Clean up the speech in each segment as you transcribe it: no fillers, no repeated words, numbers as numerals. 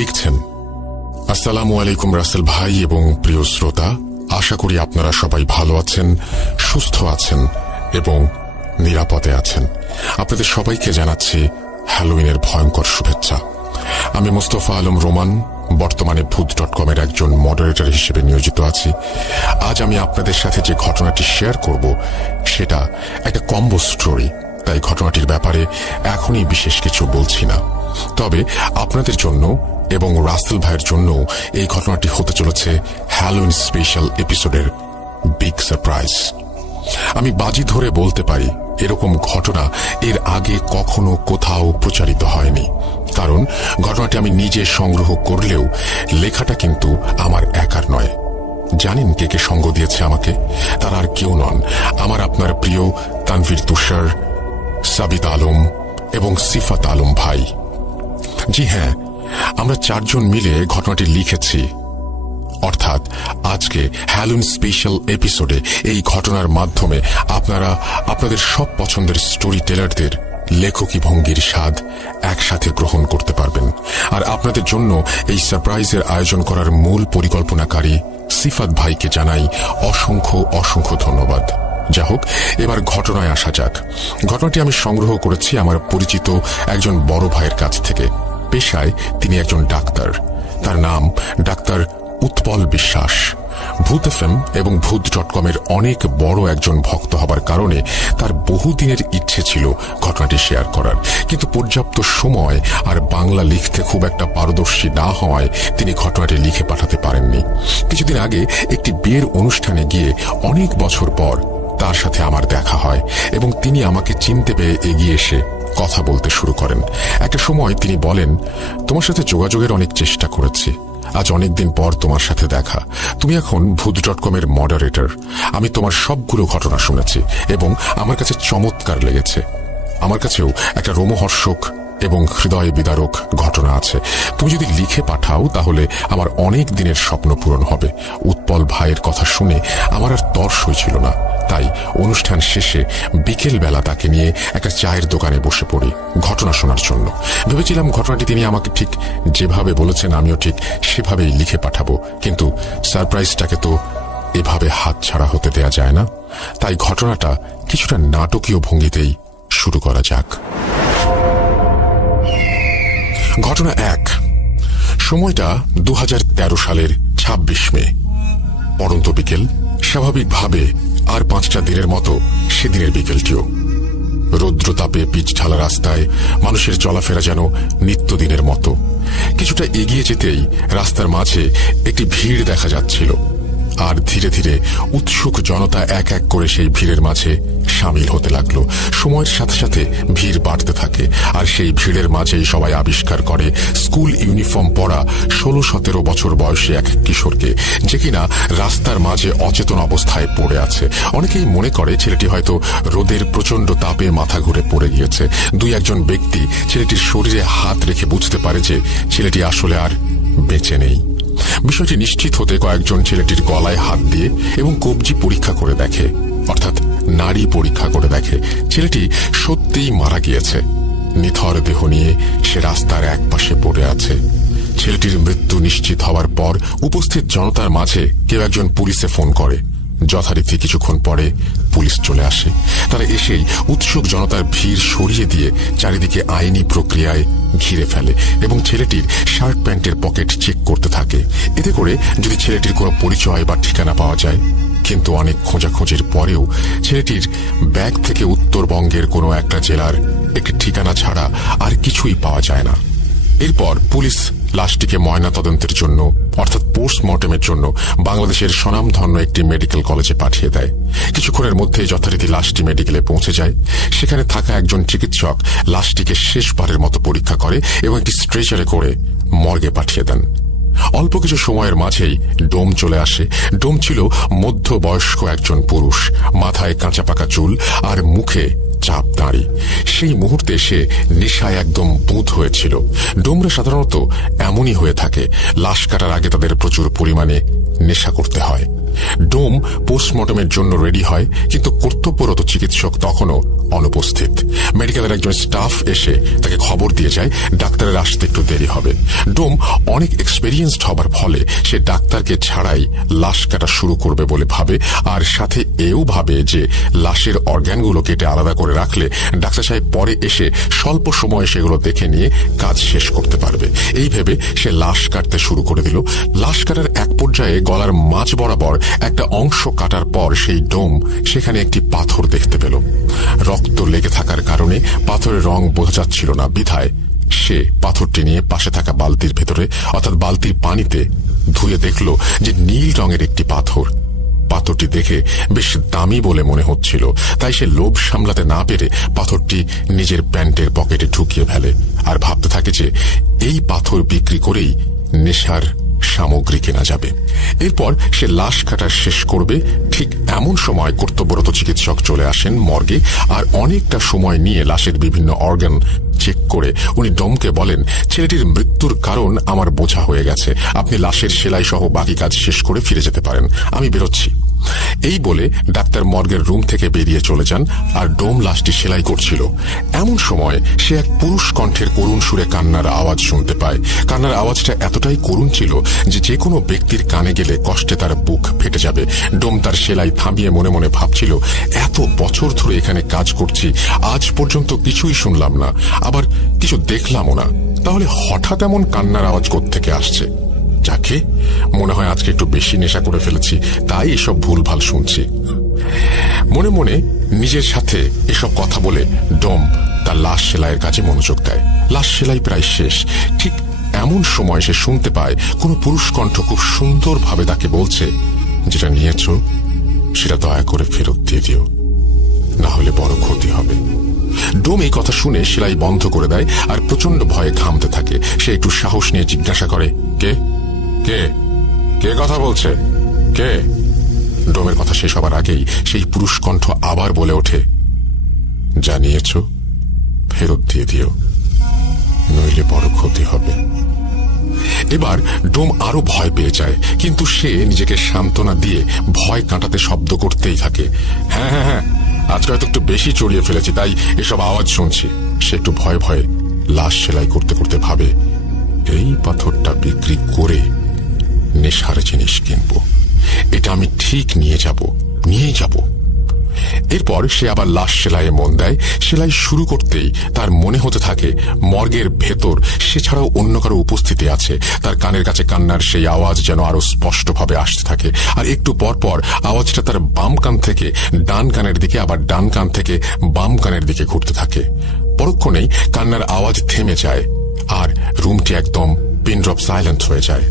লিখছেন, আসসালামু আলাইকুম রাসেল ভাই এবং প্রিয় শ্রোতা, আশা করি আপনারা সবাই ভালো আছেন, সুস্থ আছেন এবং নিরাপদে আছেন। আপনাদের সবাইকে জানাচ্ছি হ্যালোউইনের ভয়ঙ্কর শুভেচ্ছা। আমি মোস্তফা আলম রোমান, বর্তমানে ভূত.com-এর একজন মডারেটর হিসেবে নিয়োজিত আছি। আজ আমি আপনাদের সাথে যে ঘটনাটি শেয়ার করব সেটা একটা কম্বো স্টোরি, তাই ঘটনাটির ব্যাপারে এখনই বিশেষ কিছু বলছি না। তবে আপনাদের জন্য এবং রাসেল ভাইয়ের জন্য এই ঘটনাটি হতে চলেছে হ্যালোউইন স্পেশাল এপিসোডের বিগ সারপ্রাইজ। আমি বাজি ধরে বলতে পারি এরকম ঘটনা এর আগে কখনো কোথাও প্রচারিত হয়নি, কারণ ঘটনাটি আমি নিজে সংগ্রহ করলেও লেখাটা কিন্তু আমার একার নয়। জানেন কে কে সঙ্গ দিয়েছে আমাকে? তারা আর কেউ নন, আমার আপনার প্রিয় তানভীর তুষার, সাবিত আলম এবং সিফাত আলম ভাই। জি হ্যাঁ, আমরা চারজন মিলে ঘটনাটি লিখেছি। অর্থাৎ আজকে হ্যালোউইন স্পেশাল এপিসোডে এই ঘটনার মাধ্যমে আপনারা আপনাদের সব পছন্দের স্টোরি টেলারদের লেখকি ভঙ্গির স্বাদ একসাথে গ্রহণ করতে পারবেন। আর আপনাদের জন্য এই সারপ্রাইজের আয়োজন করার মূল পরিকল্পনাকারী সিফাত ভাইকে জানাই অসংখ্য অসংখ্য ধন্যবাদ। যা হোক, এবার ঘটনায় আসা যাক। ঘটনাটি আমি সংগ্রহ করেছি আমার পরিচিত একজন বড় ভাইয়ের কাছ থেকে। পেশায় তিনি একজন ডাক্তার, তার নাম ডাক্তার উৎপল বিশ্বাস। ভূত এফএম এবং ভূত.com-এর অনেক বড় একজন ভক্ত হবার কারণে তার বহুদিনের ইচ্ছে ছিল ঘটনাটি শেয়ার করার, কিন্তু পর্যাপ্ত সময় আর বাংলা লিখতে খুব একটা পারদর্শী না হওয়ায় তিনি ঘটনাটি লিখে পাঠাতে পারেননি। কিছুদিন আগে একটি বিয়ের অনুষ্ঠানে গিয়ে অনেক বছর পর তার সাথে আমার দেখা হয় এবং তিনি আমাকে চিনতে পেয়ে এগিয়ে এসে কথা বলতে শুরু করেন। একটা সময় তিনি বলেন, তোমার সাথে যোগাযোগের অনেক চেষ্টা করেছি, আজ অনেকদিন পর তোমার সাথে দেখা। তুমি এখন ভূত.com-এর মডারেটর। আমি তোমার সবগুলো ঘটনা শুনেছি এবং আমার কাছে চমৎকার লেগেছে। আমার কাছেও একটা রোমহর্ষক এবং হৃদয় বিদারক ঘটনা আছে। তুমি যদি লিখে পাঠাও তাহলে আমার অনেক দিনের স্বপ্ন পূরণ হবে। উৎপল ভাইয়ের কথা শুনে আমার আর তর সইছিল না, তাই অনুষ্ঠান শেষে বিকেল বেলা তাকে নিয়ে একটা চায়ের দোকানে বসে পড়ি ঘটনা শোনার জন্য। ভেবেছিলাম ঘটনাটি তিনি আমাকে ঠিক যেভাবে বলেছেন আমিও ঠিক সেভাবেই লিখে পাঠাবো, কিন্তু সারপ্রাইজটাকে তো এভাবে হাতছাড়া হতে দেয়া যায় না। তাই ঘটনাটা কিছুটা নাটকীয় ভঙ্গিতেই শুরু করা যাক। ঘটনা 1। সময়টা 2013 সালের 26 মে। পড়ন্ত বিকেল। স্বাভাবিকভাবে আর 5টা দিনের মতো সেদিনের বিকেলটিও। রৌদ্রতাপে পিচ ঢালা রাস্তায় মানুষের চলাফেরা যেন নিত্যদিনের মতো। কিছুটা এগিয়ে যেতেই রাস্তার মাঝে একটি ভিড় দেখা যাচ্ছিল, আর ধীরে ধীরে উৎসুক জনতা এক এক করে সেই ভিড়ের মাঝে সামিল হতে লাগলো। সময়ের সাথে সাথে ভিড় বাড়তে থাকে, আর সেই ভিড়ের মাঝেই সবাই আবিষ্কার করে স্কুল ইউনিফর্ম পরা 16-17 বছর বয়সী এক কিশোরকে, যে কিনা রাস্তার মাঝে অচেতন অবস্থায় পড়ে আছে। অনেকেই মনে করে ছেলেটি হয়তো রোদের প্রচন্ড তাপে মাথা ঘুরে পড়ে গিয়েছে। 2-1 ব্যক্তি ছেলেটির শরীরে হাত রেখে বুঝতে পারে যে ছেলেটি আসলে আর বেঁচে নেই। বিষয়টি নিশ্চিত হতে কয়েকজন ছেলেটির গলায় হাত দিয়ে এবং কবজি পরীক্ষা করে দেখে, অর্থাৎ নাড়ি পরীক্ষা করে দেখে ছেলেটি সত্যিই মারা গিয়েছে। নিথর দেহ নিয়ে সে রাস্তার একপাশে পড়ে আছে। ছেলেটির মৃত্যু নিশ্চিত হওয়ার পর উপস্থিত জনতার মাঝে কেউ একজন পুলিশে ফোন করে। যথারীতি কিছুক্ষণ পরে পুলিশ চলে আসে। তারা এসেই উৎসুক জনতার ভিড় সরিয়ে দিয়ে চারিদিকে আইনি প্রক্রিয়ায় ঘিরে ফেলে এবং ছেলেটির শার্ট প্যান্টের পকেট চেক করতে থাকে, এতে করে যদি ছেলেটির কোনো পরিচয় বা ঠিকানা পাওয়া যায়। কিন্তু অনেক খোঁজাখুঁজির পরেও ছেলেটির ব্যাগ থেকে উত্তরবঙ্গের কোনো একটা জেলার একটি ঠিকানা ছাড়া আর কিছুই পাওয়া যায় না। এরপর পুলিশ লাশটিকে ময়না তদন্তের জন্য, অর্থাৎ পোস্টমর্টেমের জন্য বাংলাদেশের স্বনামধন্য একটি মেডিকেল কলেজে পাঠিয়ে দেয়। কিছুক্ষণের মধ্যেই যথারীতি লাশটি মেডিকেলে পৌঁছে যায়। সেখানে থাকা একজন চিকিৎসক লাশটিকে শেষবারের মতো পরীক্ষা করে এবং একটি স্ট্রেচারে করে মর্গে পাঠিয়ে দেন। অল্প কিছু সময়ের মাঝেই ডোম চলে আসে। ডোম ছিল মধ্যবয়স্ক একজন পুরুষ, মাথায় কাঁচা পাকা চুল আর মুখে চাপ দাঁড়ি। সেই মুহূর্তে সে নেশায় একদম বুঁদ হয়েছিল। ডোমরা সাধারণত এমনই হয়ে থাকে, লাশ কাটার আগে তাদের প্রচুর পরিমাণে নেশা করতে হয়। ডোম পোস্টমর্টমের জন্য রেডি হয়, কিন্তু কর্তব্যরত চিকিৎসক তখনও অনুপস্থিত। মেডিকেলের একজন স্টাফ এসে তাকে খবর দিয়ে যায় ডাক্তারের আসতে একটু দেরি হবে। ডোম অনেক এক্সপেরিয়েন্সড হবার ফলে সে ডাক্তারকে ছাড়াই লাশ কাটা শুরু করবে বলে ভাবে, আর সাথে এও ভাবে যে লাশের অর্গানগুলো কেটে আলাদা করে রাখলে ডাক্তার সাহেব পরে এসে স্বল্প সময়ে সেগুলো দেখে নিয়ে কাজ শেষ করতে পারবে। এই ভেবে সে লাশ কাটতে শুরু করে দিল। লাশ কাটার এক পর্যায়ে গলার মাঝ বরাবর একটা অংশ কাটার পর সেই ডোম সেখানে একটি পাথর দেখতে পেল। রক্ত লেগে থাকার কারণে পাথরের রং বোঝা যাচ্ছিল না, বিধায় সে পাথরটি নিয়ে পাশে থাকা বালতির ভেতরে অর্থাৎ বালতির পানিতে ধুয়ে দেখল যে নীল রঙের একটি পাথর। পাথরটি দেখে বেশ দামি বলে মনে হচ্ছিল, তাই সে লোভ সামলাতে না পেরে পাথরটি নিজের প্যান্টের পকেটে ঢুকিয়ে ফেলে আর ভাবতে থাকে যে এই পাথর বিক্রি করেই নেশার সামগ্রী কেনা যাবে। এরপর সে লাশ কাটা শেষ করবে। ঠিক এমন সময় কর্তব্যরত চিকিৎসক চলে আসেন মর্গে, আর অনেকটা সময় নিয়ে লাশের বিভিন্ন অর্গান চেক করে উনি ডোমকে বলেন, ছেলেটির মৃত্যুর কারণ আমার বোঝা হয়ে গেছে, আপনি লাশের সেলাই সহ বাকি কাজ শেষ করে ফিরে যেতে পারেন, আমি বেরোচ্ছি। এই বলে ডাক্তার মর্গের রুম থেকে বেরিয়ে চলে যান, আর ডোম লাশটি সেলাই করছিল। এমন সময় সে এক পুরুষ কণ্ঠের করুণ সুরে কান্নার আওয়াজ শুনতে পায়। কান্নার আওয়াজটা এতটাই করুণ ছিল যে কোনো ব্যক্তির কানে গেলে কষ্টে তার বুক ফেটে যাবে। ডোম তার সেলাই থামিয়ে মনে মনে ভাবছিল, এত বছর ধরে এখানে কাজ করছি, আজ পর্যন্ত কিছুই শুনলাম না, আবার কিছু দেখলামও না, তাহলে হঠাৎ এমন কান্নার আওয়াজ কোত্থেকে আসছে? যাকে মনে হয় আজকে একটু বেশি নেশা করে ফেলেছি, তাই এসব ভুলভাল শুনছি। মনে মনে নিজের সাথে এসব কথা বলে ডোম তার লাশ সেলাইয়ের কাজে মনোযোগ দেয়। লাশ সেলাই প্রায় শেষ। ঠিক এমন সময় সে শুনতে পায় কোনো পুরুষ কণ্ঠ খুব সুন্দরভাবে তাকে বলছে, যেটা নিয়েছ সেটা দয়া করে ফেরত দিয়ে দিও, না হলে বড় ক্ষতি হবে। ডোম এই কথা শুনে সেলাই বন্ধ করে দেয় আর প্রচন্ড ভয়ে ঘামতে থাকে। সে একটু সাহস নিয়ে জিজ্ঞাসা করে, কে কে কে কথা বলছে? কে? ডোমের কথা শেষ হবার আগেই সেই পুরুষ কণ্ঠ আবার বলে ওঠে, জানিয়েছ ফেরত দিয়ে দিও, নইলে বড় ক্ষতি হবে। এবার ডোম আরো ভয় পেয়ে যায়, কিন্তু সে নিজেকে সান্ত্বনা দিয়ে ভয় কাটাতে শব্দ করতেই থাকে, হ্যাঁ হ্যাঁ হ্যাঁ, আজকে হয়তো একটু বেশি চড়িয়ে ফেলেছি, তাই এসব আওয়াজ শুনছি। সে একটু ভয়ে ভয়ে লাশ সেলাই করতে করতে ভাবে, এই পাথরটা বিক্রি করে নেশার জিনিস কিনবো, এটা আমি ঠিক নিয়েই যাব। এরপর সে আবার লাশ সেলাইয়ে মন দেয়। সেলাই শুরু করতেই তার মনে হতে থাকে মর্গের ভেতর সে ছাড়াও অন্য কারো উপস্থিতি আছে। তার কানের কাছে কান্নার সেই আওয়াজ যেন আরো স্পষ্টভাবে আসতে থাকে, আর একটু পর পর আওয়াজটা তার বাম কান থেকে ডান কানের দিকে, আবার ডান কান থেকে বাম কানের দিকে ঘুরতে থাকে। পরক্ষণেই কান্নার আওয়াজ থেমে যায় আর রুমটি একদম পিনড্রপ সাইলেন্ট হয়ে যায়।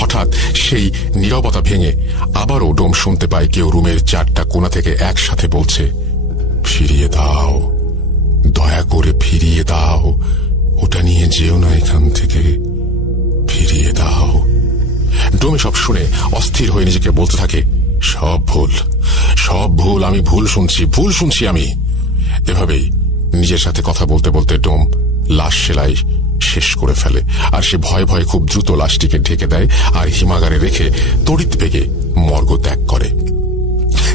হঠাৎ সেই নীরবতা ভেঙে আবারও ডোম শুনতে পায় কেউ রুমের চারটা কোণা থেকে একসাথে বলছে, ফিরিয়ে দাও, দয়া করে ফিরিয়ে দাও, ওটা নিয়ে যেও না এখান থেকে, ফিরিয়ে দাও। ডোমে সব শুনে অস্থির হয়ে নিজেকে বলতে থাকে, সব ভুল, আমি ভুল শুনছি আমি। এভাবেই নিজের সাথে কথা বলতে বলতে ডোম লাশ সেলাই শেষ করে ফেলে, আর সে ভয়ে ভয়ে খুব দ্রুত লাশটিকে ঢেকে দেয় আর হিমাগারে রেখে তড়িৎ বেগে মর্গ ত্যাগ করে।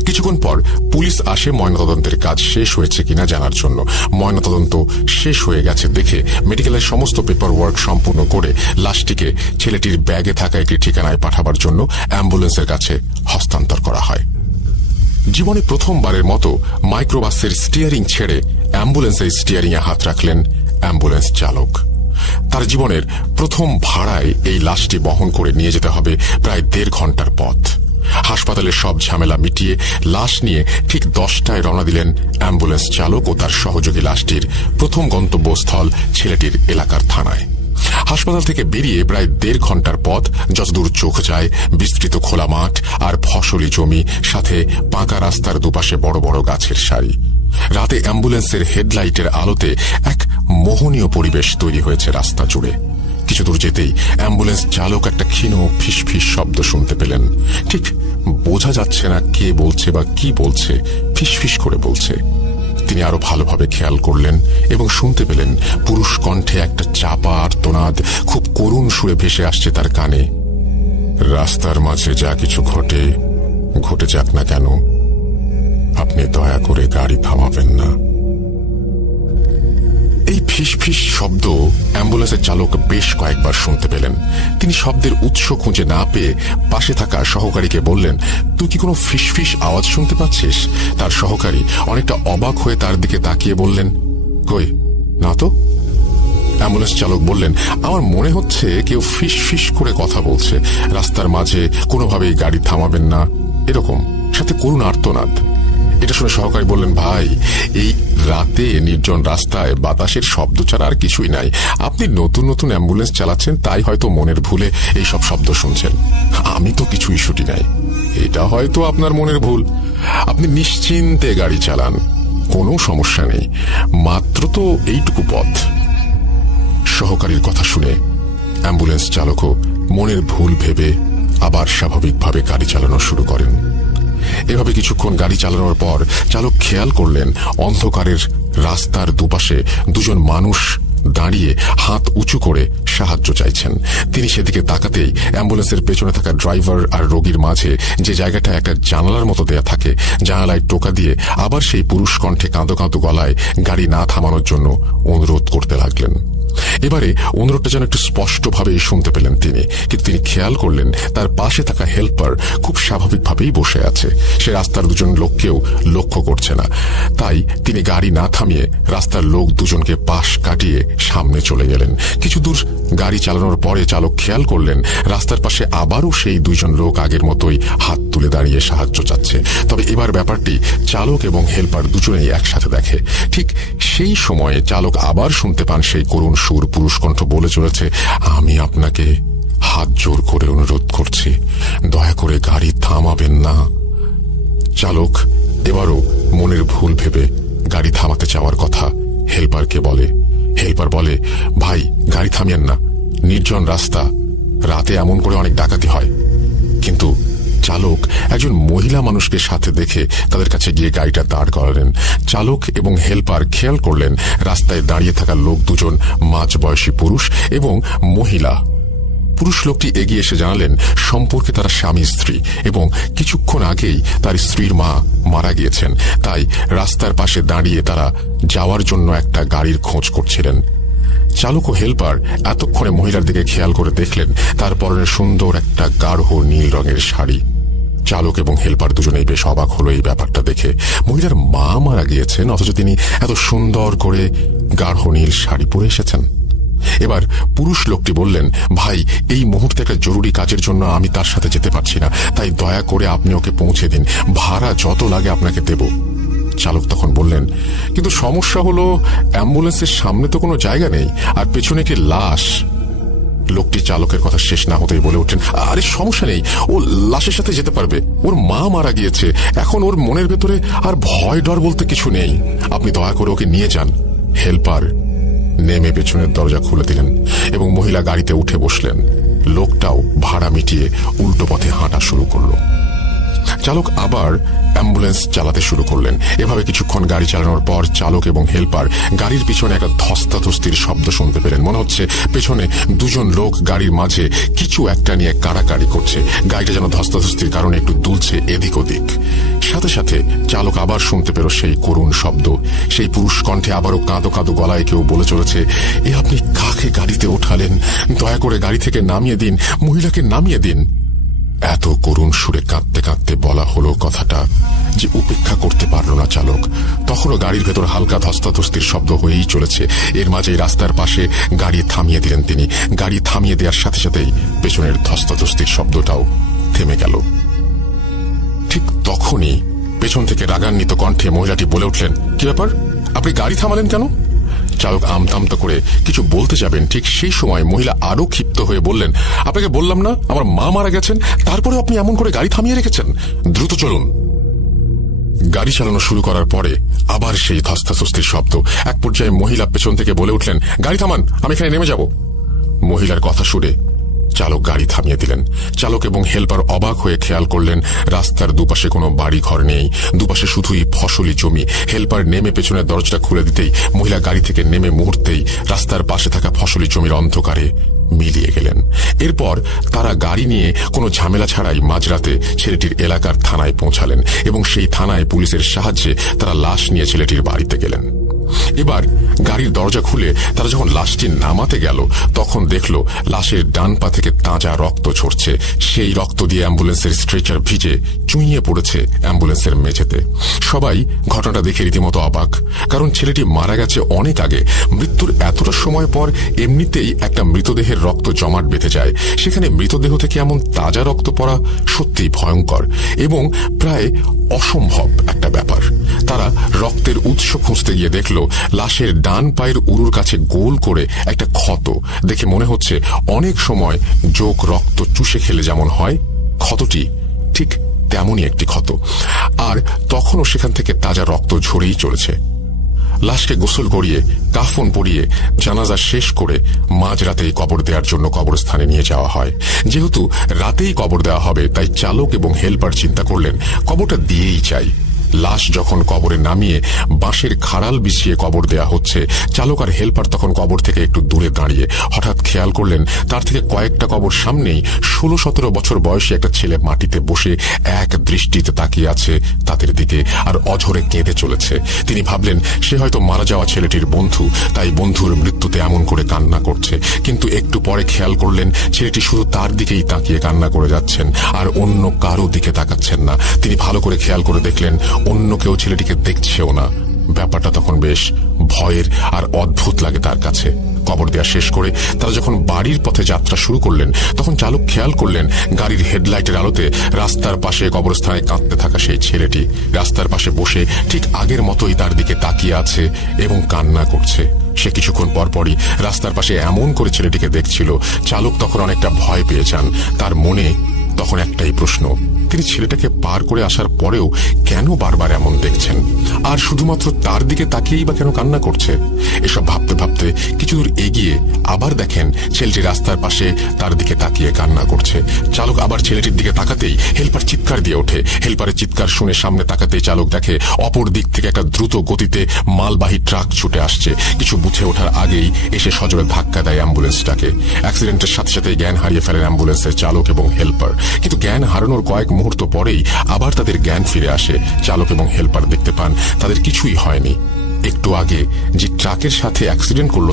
কিছুক্ষণ পর পুলিশ আসে ময়নাতদন্তের কাজ শেষ হয়েছে কিনা জানার জন্য। ময়নাতদন্ত শেষ হয়ে গেছে দেখে মেডিকেলের সমস্ত পেপার ওয়ার্ক সম্পূর্ণ করে লাশটিকে ছেলেটির ব্যাগে থাকা একটি ঠিকানায় পাঠাবার জন্য অ্যাম্বুলেন্সের কাছে হস্তান্তর করা হয়। জীবনে প্রথমবারের মতো মাইক্রোবাসের স্টিয়ারিং ছেড়ে অ্যাম্বুলেন্সের স্টিয়ারিং এ হাত রাখলেন অ্যাম্বুলেন্স চালক। তার জীবনের প্রথম ভাড়ায় এই লাশটি বহন করে নিয়ে যেতে হবে প্রায় 1.5 ঘন্টার পথ। হাসপাতালের সব ঝামেলা মিটিয়ে লাশ নিয়ে ঠিক 10টায় রওনা দিলেন অ্যাম্বুলেন্স চালক ও তার সহযোগী লাশটির প্রথম গন্তব্যস্থল ছেলেটির এলাকার থানায়। হাসপাতাল থেকে বেরিয়ে প্রায় 1.5 ঘন্টার পথ। যতদূর চোখ যায় বিস্তৃত খোলা মাঠ আর ফসলি জমি, সাথে পাকা রাস্তার দুপাশে বড় বড় গাছের সারি। রাতে অ্যাম্বুলেন্সের হেডলাইটের আলোতে এক মোহনীয় পরিবেশ তৈরি হয়েছে রাস্তা জুড়ে। কিছু দূর যেতেই অ্যাম্বুলেন্স চালক একটা ক্ষীণ ফিসফিস শব্দ শুনতে পেলেন। ঠিক বোঝা যাচ্ছে না কে বলছে বা কি বলছে, ফিসফিস করে বলছে, তিনি আরো ভালোভাবে খেয়াল করলেন এবং শুনতে পেলেন পুরুষ কণ্ঠে একটা চাপা আর্তনাদ খুব করুণ সুরে ভেসে আসছে তার কানে। রাস্তার মাঝে যা কিছু ঘটে যাক না কেন, আপনি দয়া করে গাড়ি থামাবেন না। এই ফিসফিস শব্দ অ্যাম্বুলেন্সের চালক বেশ কয়েকবার শুনতে পেলেন। তিনি শব্দের উৎস খুঁজে না পেয়ে পাশে থাকা সহকারীকে বললেন, তুই কি কোনো ফিসফিস আওয়াজ শুনতে পাচ্ছিস? তার সহকারী অনেকটা অবাক হয়ে তার দিকে তাকিয়ে বললেন, কই না তো। অ্যাম্বুলেন্স চালক বললেন, আমার মনে হচ্ছে কেউ ফিস ফিস করে কথা বলছে, রাস্তার মাঝে কোনোভাবেই গাড়ি থামাবেন না, এরকম, সাথে করুণ আর্তনাদ। এটা শুনে সহকারী বললেন, ভাই, এই রাতে নির্জন রাস্তায় বাতাসের শব্দ ছাড়া আর কিছুই নাই। আপনি নতুন নতুন অ্যাম্বুলেন্স চালাচ্ছেন, তাই হয়তো মনের ভুলে এই সব শব্দ শুনছেন। আমি তো কিছুই শুটি নাই, এটা হয়তো আপনার মনের ভুল। আপনি নিশ্চিন্তে গাড়ি চালান, কোনো সমস্যা নেই, মাত্র তো এইটুকু পথ। সহকারীর কথা শুনে অ্যাম্বুলেন্স চালকও মনের ভুল ভেবে আবার স্বাভাবিকভাবে গাড়ি চালানো শুরু করেন। এভাবে কিছুক্ষণ গাড়ি চালানোর পর চালক খেয়াল করলেন অন্ধকারের রাস্তার দুপাশে দুজন মানুষ দাঁড়িয়ে হাত উঁচু করে সাহায্য চাইছেন। তিনি সেদিকে তাকাতেই অ্যাম্বুলেন্সের পেছনে থাকা ড্রাইভার আর রোগীর মাঝে যে জায়গাটা একটা জানালার মতো দেয়া থাকে, জানালায় টোকা দিয়ে আবার সেই পুরুষ কণ্ঠে কাঁদো কাঁদো গলায় গাড়ি না থামানোর জন্য অনুরোধ করতে লাগলেন। এবারে অনুরোধটা যেন একটু স্পষ্টভাবেই শুনতে পেলেন তিনি, কিন্তু তিনি খেয়াল করলেন তার পাশে থাকা হেল্পার খুব স্বাভাবিকভাবেই বসে আছে। সে রাস্তার দুজন লোককেও লক্ষ্য করছে না। তাই তিনি গাড়ি না থামিয়ে রাস্তার লোক দুজনকে পাশ কাটিয়ে সামনে চলে গেলেন। কিছু দূর গাড়ি চালানোর পরে চালক খেয়াল করলেন রাস্তার পাশে আবারও সেই দুজন লোক আগের মতোই হাত তুলে দাঁড়িয়ে সাহায্য চাচ্ছে। তবে এবার ব্যাপারটি চালক এবং হেল্পার দুজনেই একসাথে দেখে। ঠিক সেই সময়ে চালক আবার শুনতে পান সেই করুণ সুর পুরুষ কণ্ঠ বলে চলেছে, আমি আপনাকে হাত জোর করে অনুরোধ করছি, দয়া করে গাড়ি থামাবেন না। চালক এবারও মনের ভুল ভেবে গাড়ি থামাতে চাওয়ার কথা হেল্পারকে বলে। হেল্পার বলে, ভাই, গাড়ি থামিয়েন না, নির্জন রাস্তা, রাতে এমন করে অনেক ডাকাতি হয়। কিন্তু চালক একজন মহিলা মানুষকে সাথে দেখে তাদের কাছে গিয়ে গাড়িটা দাঁড় করালেন। চালক এবং হেল্পার খেয়াল করলেন রাস্তায় দাঁড়িয়ে থাকা লোক দুজন মাঝবয়সী পুরুষ এবং মহিলা। পুরুষ লোকটি এগিয়ে এসে জানালেন সম্পর্কে তারা স্বামী স্ত্রী এবং কিছুক্ষণ আগেই তার স্ত্রীর মা মারা গিয়েছেন, তাই রাস্তার পাশে দাঁড়িয়ে তারা যাওয়ার জন্য একটা গাড়ির খোঁজ করছিলেন। চালক ও হেল্পার এতক্ষণে মহিলার দিকে খেয়াল করে দেখলেন তার পরনে সুন্দর একটা গাঢ় নীল রঙের শাড়ি। চালক এবং হেল্পার দুজনেই বেশ অবাক হলো এই ব্যাপারটা দেখে। মহিলার মা মারা গিয়েছেন, অথচ তিনি এত সুন্দর করে গাঢ় নীল শাড়ি পরে এসেছেন। এবার পুরুষ লোকটি বললেন, ভাই, এই মুহূর্তে একটা জরুরি কাজের জন্য আমি তার সাথে যেতে পারছি না, তাই দয়া করে আপনি ওকে পৌঁছে দিন, ভাড়া যত লাগে আপনাকে দেব। চালক তখন বললেন, কিন্তু সমস্যা হলো অ্যাম্বুলেন্সের সামনে তো কোনো জায়গা নেই, আর পেছনে একটি লাশ। লোকটি চালকের কথা শেষ না হতেই বলে উঠলেন, আরে সমস্যা নেই, ও লাশের সাথে যেতে পারবে, ওর মা মারা গিয়েছে, এখন ওর মনের ভেতরে আর ভয় ডর বলতে কিছু নেই, আপনি দয়া করে ওকে নিয়ে যান। হেল্পার নেমে পেছনের দরজা খুলে দিলেন এবং মহিলা গাড়িতে উঠে বসলেন। লোকটাও ভাড়া মিটিয়ে উল্টো পথে হাঁটা শুরু করলো। চালক আবার অ্যাম্বুলেন্স চালাতে শুরু করলেন। এভাবে কিছুক্ষণ গাড়ি চালানোর পর চালক এবং হেল্পার গাড়ির পিছনে একটা ধস্তাধস্তির শব্দ শুনতে পেলেন। মনে হচ্ছে পেছনে দুজন লোক গাড়ির মাঝে কিছু একটা নিয়ে কাড়াকাড়ি করছে। গাড়িটা যেন ধস্তাধস্তির কারণে একটু দুলছে এদিক ওদিক। সাথে সাথে চালক আবার শুনতে পেল সেই করুণ শব্দ। সেই পুরুষ কণ্ঠে আবারও কাঁদো কাঁদো গলায় কেউ বলে চলেছে, এ আপনি কাকে গাড়িতে ওঠালেন? দয়া করে গাড়ি থেকে নামিয়ে দিন, মহিলাকে নামিয়ে দিন। এত করুণ সুরে কাঁদতে কাঁদতে বলা হলো কথাটা যে উপেক্ষা করতে পারল না চালক। তখনও গাড়ির ভেতর হালকা ধস্তাধস্তির শব্দ হয়েই চলেছে। এর মাঝেই রাস্তার পাশে গাড়ি থামিয়ে দিলেন তিনি। গাড়ি থামিয়ে দেওয়ার সাথে সাথেই পেছনের ধস্তাধস্তির শব্দটাও থেমে গেল। ঠিক তখনই পেছন থেকে রাগান্বিত কণ্ঠে মহিলাটি বলে উঠলেন, কি ব্যাপার, আপনি গাড়ি থামালেন কেন? চালক আমতামতা করে কিছু বলতে যাবেন, ঠিক সেই সময় মহিলা আরো ক্ষিপ্ত হয়ে বললেন, আপনাকে বললাম না আমার মা মারা গেছেন, তারপরে আপনি এমন করে গাড়ি থামিয়ে রেখেছেন, দ্রুত চলুন। গাড়ি চালানো শুরু করার পরে আবার সেই ধস্তাধস্তির শব্দ। এক পর্যায়ে মহিলা পেছন থেকে বলে উঠলেন, গাড়ি থামান, আমি এখানে নেমে যাব। মহিলার কথা শুনে চালক গাড়ি থামিয়ে দিলেন। চালক এবং হেল্পার অবাক হয়ে খেয়াল করলেন রাস্তার দুপাশে কোনো বাড়ি ঘর নেই, দুপাশে শুধুই ফসলি জমি। হেল্পার নেমে পেছনের দরজাটা খুলে দিতেই মহিলা গাড়ি থেকে নেমে মুহূর্তেই রাস্তার পাশে থাকা ফসলি জমির অন্ধকারে মিলিয়ে গেলেন। এরপর তারা গাড়ি নিয়ে কোনো ঝামেলা ছাড়াই মাঝরাতে ছেলেটির এলাকার থানায় পৌঁছালেন এবং সেই থানায় পুলিশের সাহায্যে তারা লাশ নিয়ে ছেলেটির বাড়িতে গেলেন। এবার গাড়ির দরজা খুলে তারা যখন লাশটি নামাতে গেল তখন দেখল লাশের ডান পা থেকে তাজা রক্ত ঝরছে। সেই রক্ত দিয়ে অ্যাম্বুলেন্সের স্ট্রেচার ভিজে চুইয়ে পড়েছে অ্যাম্বুলেন্সের মেঝেতে। সবাই ঘটনাটা দেখে রীতিমতো অবাক, কারণ ছেলেটি মারা গেছে অনেক আগে। মৃত্যুর এতটা সময় পর এমনিতেই একটা মৃতদেহের রক্ত জমাট বেঁধে যায়, সেখানে মৃতদেহ থেকে এমন তাজা রক্ত পড়া সত্যিই ভয়ঙ্কর এবং প্রায় অসম্ভব একটা ব্যাপার। তারা রক্তের উৎস খুঁজতে গিয়ে দেখল লাশের ডান পায়ের উরুর কাছে গোল করে একটা ক্ষত। দেখে মনে হচ্ছে অনেক সময় যোগ রক্ত চুষে খেলে যেমন হয়, ক্ষতটি ঠিক তেমনই একটি ক্ষত। আর তখনও সেখান থেকে তাজা রক্ত ঝরেই চলেছে। লাশকে গোসল করিয়ে কাফন পরিয়ে জানাজা শেষ করে মাঝরাতেই কবর দেওয়ার জন্য কবরস্থানে নিয়ে যাওয়া হয়। যেহেতু রাতেই কবর দেওয়া হবে তাই চালক এবং হেল্পার চিন্তা করলেন কবরটা দিয়েই চাই। লাশ যখন কবরে নামিয়ে বাঁশের খাড়াল বিছিয়ে কবর দেয়া হচ্ছে, চালক আর হেল্পার তখন কবর থেকে একটু দূরে দাঁড়িয়ে হঠাৎ খেয়াল করলেন তার থেকে কয়েকটা কবর সামনেই 16-17 বছর বয়সী একটা ছেলে মাটিতে বসে এক দৃষ্টিতে তাকিয়ে আছে তাদের দিকে আর অঝরে কেঁদে চলেছে। তিনি ভাবলেন সে হয়তো মারা যাওয়া ছেলেটির বন্ধু, তাই বন্ধুর মৃত্যুতে এমন করে কান্না করছে। কিন্তু একটু পরে খেয়াল করলেন ছেলেটি শুধু তার দিকেই তাকিয়ে কান্না করে যাচ্ছেন আর অন্য কারো দিকে তাকাচ্ছেন না। তিনি ভালো করে খেয়াল করে দেখলেন অন্য কেউ ছেলেটিকে দেখছেও না। ব্যাপারটা তখন বেশ ভয়ের আর অদ্ভুত লাগে তার কাছে। কবর দেওয়া শেষ করে তারা যখন বাড়ির পথে যাত্রা শুরু করলেন তখন চালক খেয়াল করলেন গাড়ির হেডলাইটের আলোতে রাস্তার পাশে কবরস্থানে কাঁদতে থাকা সেই ছেলেটি রাস্তার পাশে বসে ঠিক আগের মতোই তার দিকে তাকিয়ে আছে এবং কান্না করছে। সে কিছুক্ষণ পরপরই রাস্তার পাশে এমন করে ছেলেটিকে দেখছিল। চালক তখন অনেকটা ভয় পেয়ে যান। তার মনে তখন একটাই প্রশ্ন, তিনি ছেলেটাকে পার করে আসার পরেও কেন বারবার এমন দেখছেন, আর শুধুমাত্র তার দিকে তাকিয়েই বা কেন কান্না করছে। এসব ভাবতে ভাবতে কিছু দূর এগিয়ে আবার দেখেন ছেলেটি রাস্তার পাশে তার দিকে তাকিয়ে কান্না করছে। চালক আবার ছেলেটির দিকে তাকাতেই হেল্পার চিৎকার দিয়ে ওঠে। হেল্পারের চিৎকার শুনে সামনে তাকাতেই চালক দেখে অপর দিক থেকে একটা দ্রুত গতিতে মালবাহী ট্রাক ছুটে আসছে। কিছু বুঝে ওঠার আগেই এসে সজোরে ধাক্কা দেয় অ্যাম্বুলেন্সটাকে। অ্যাক্সিডেন্টের সাথে সাথে জ্ঞান হারিয়ে ফেলেন অ্যাম্বুলেন্সের চালক এবং হেল্পার। কিন্তু জ্ঞান হারানোর কয়েক মুহূর্ত পরেই আবার তাদের জ্ঞান ফিরে আসে। চালক এবং হেল্পার দেখতে পান তাদের কিছুই হয়নি। একটু আগে যে ট্রাকের সাথে অ্যাক্সিডেন্ট করলো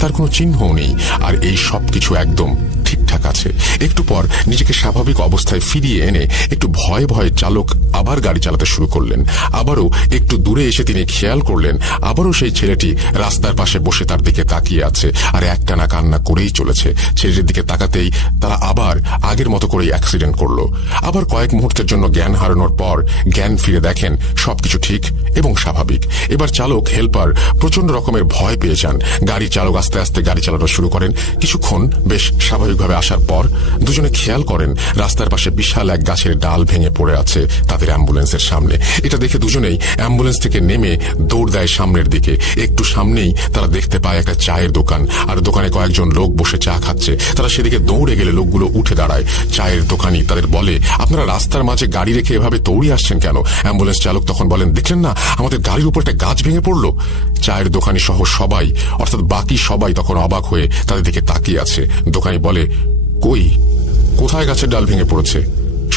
তার কোনো চিহ্নও নেই, আর এই সব কিছু একদম ঠিকঠাক আছে। একটু পর নিজেকে স্বাভাবিক অবস্থায় ফিরিয়ে এনে একটু ভয়ে ভয়ে চালক আবার গাড়ি চালাতে শুরু করলেন। আবারও একটু দূরে এসে তিনি খেয়াল করলেন আবারও সেই ছেলেটি রাস্তার পাশে বসে তার দিকে তাকিয়ে আছে আর একটানা কান্না করেই চলেছে। ছেলেটির দিকে তাকাতেই তারা আবার আগের মতো করেই অ্যাক্সিডেন্ট করলো। আবার কয়েক মুহূর্তের জন্য জ্ঞান হারানোর পর জ্ঞান ফিরে দেখেন সবকিছু ঠিক এবং স্বাভাবিক। এবার চালক হেল্পার প্রচন্ড রকমের ভয় পেয়ে যান। গাড়ি চালক আস্তে আস্তে গাড়ি চালানো শুরু করেন। কিছুক্ষণ বেশ স্বাভাবিকভাবে আসার পর দুজনে খেয়াল করেন রাস্তার পাশে বিশাল এক গাছের ডাল ভেঙে পড়ে আছে তাদের অ্যাম্বুলেন্সের সামনে। এটা দেখে দুজনেই অ্যাম্বুলেন্স থেকে নেমে দৌড় দেয় সামনের দিকে। একটু সামনেই তারা দেখতে পায় একটা চায়ের দোকান, আর দোকানে কয়েকজন লোক বসে চা খাচ্ছে। তারা সেদিকে দৌড়ে গেলে লোকগুলো উঠে দাঁড়ায়। চায়ের দোকানি তাদের বলে, আপনারা রাস্তার মাঝে গাড়ি রেখে এভাবে দৌড়িয়ে আসছেন কেন? অ্যাম্বুলেন্স চালক তখন বলেন, দেখলেন না আমাদের গাড়ির উপর একটা গাছ ভেঙে পড়লো। চায়ের দোকানি সহ সবাই, অর্থাৎ বাকি সবাই তখন অবাক হয়ে তাদের দিকে তাকিয়ে আছে। দোকানি বলে, কোথায় গাছের ডাল ভেঙে পড়েছে?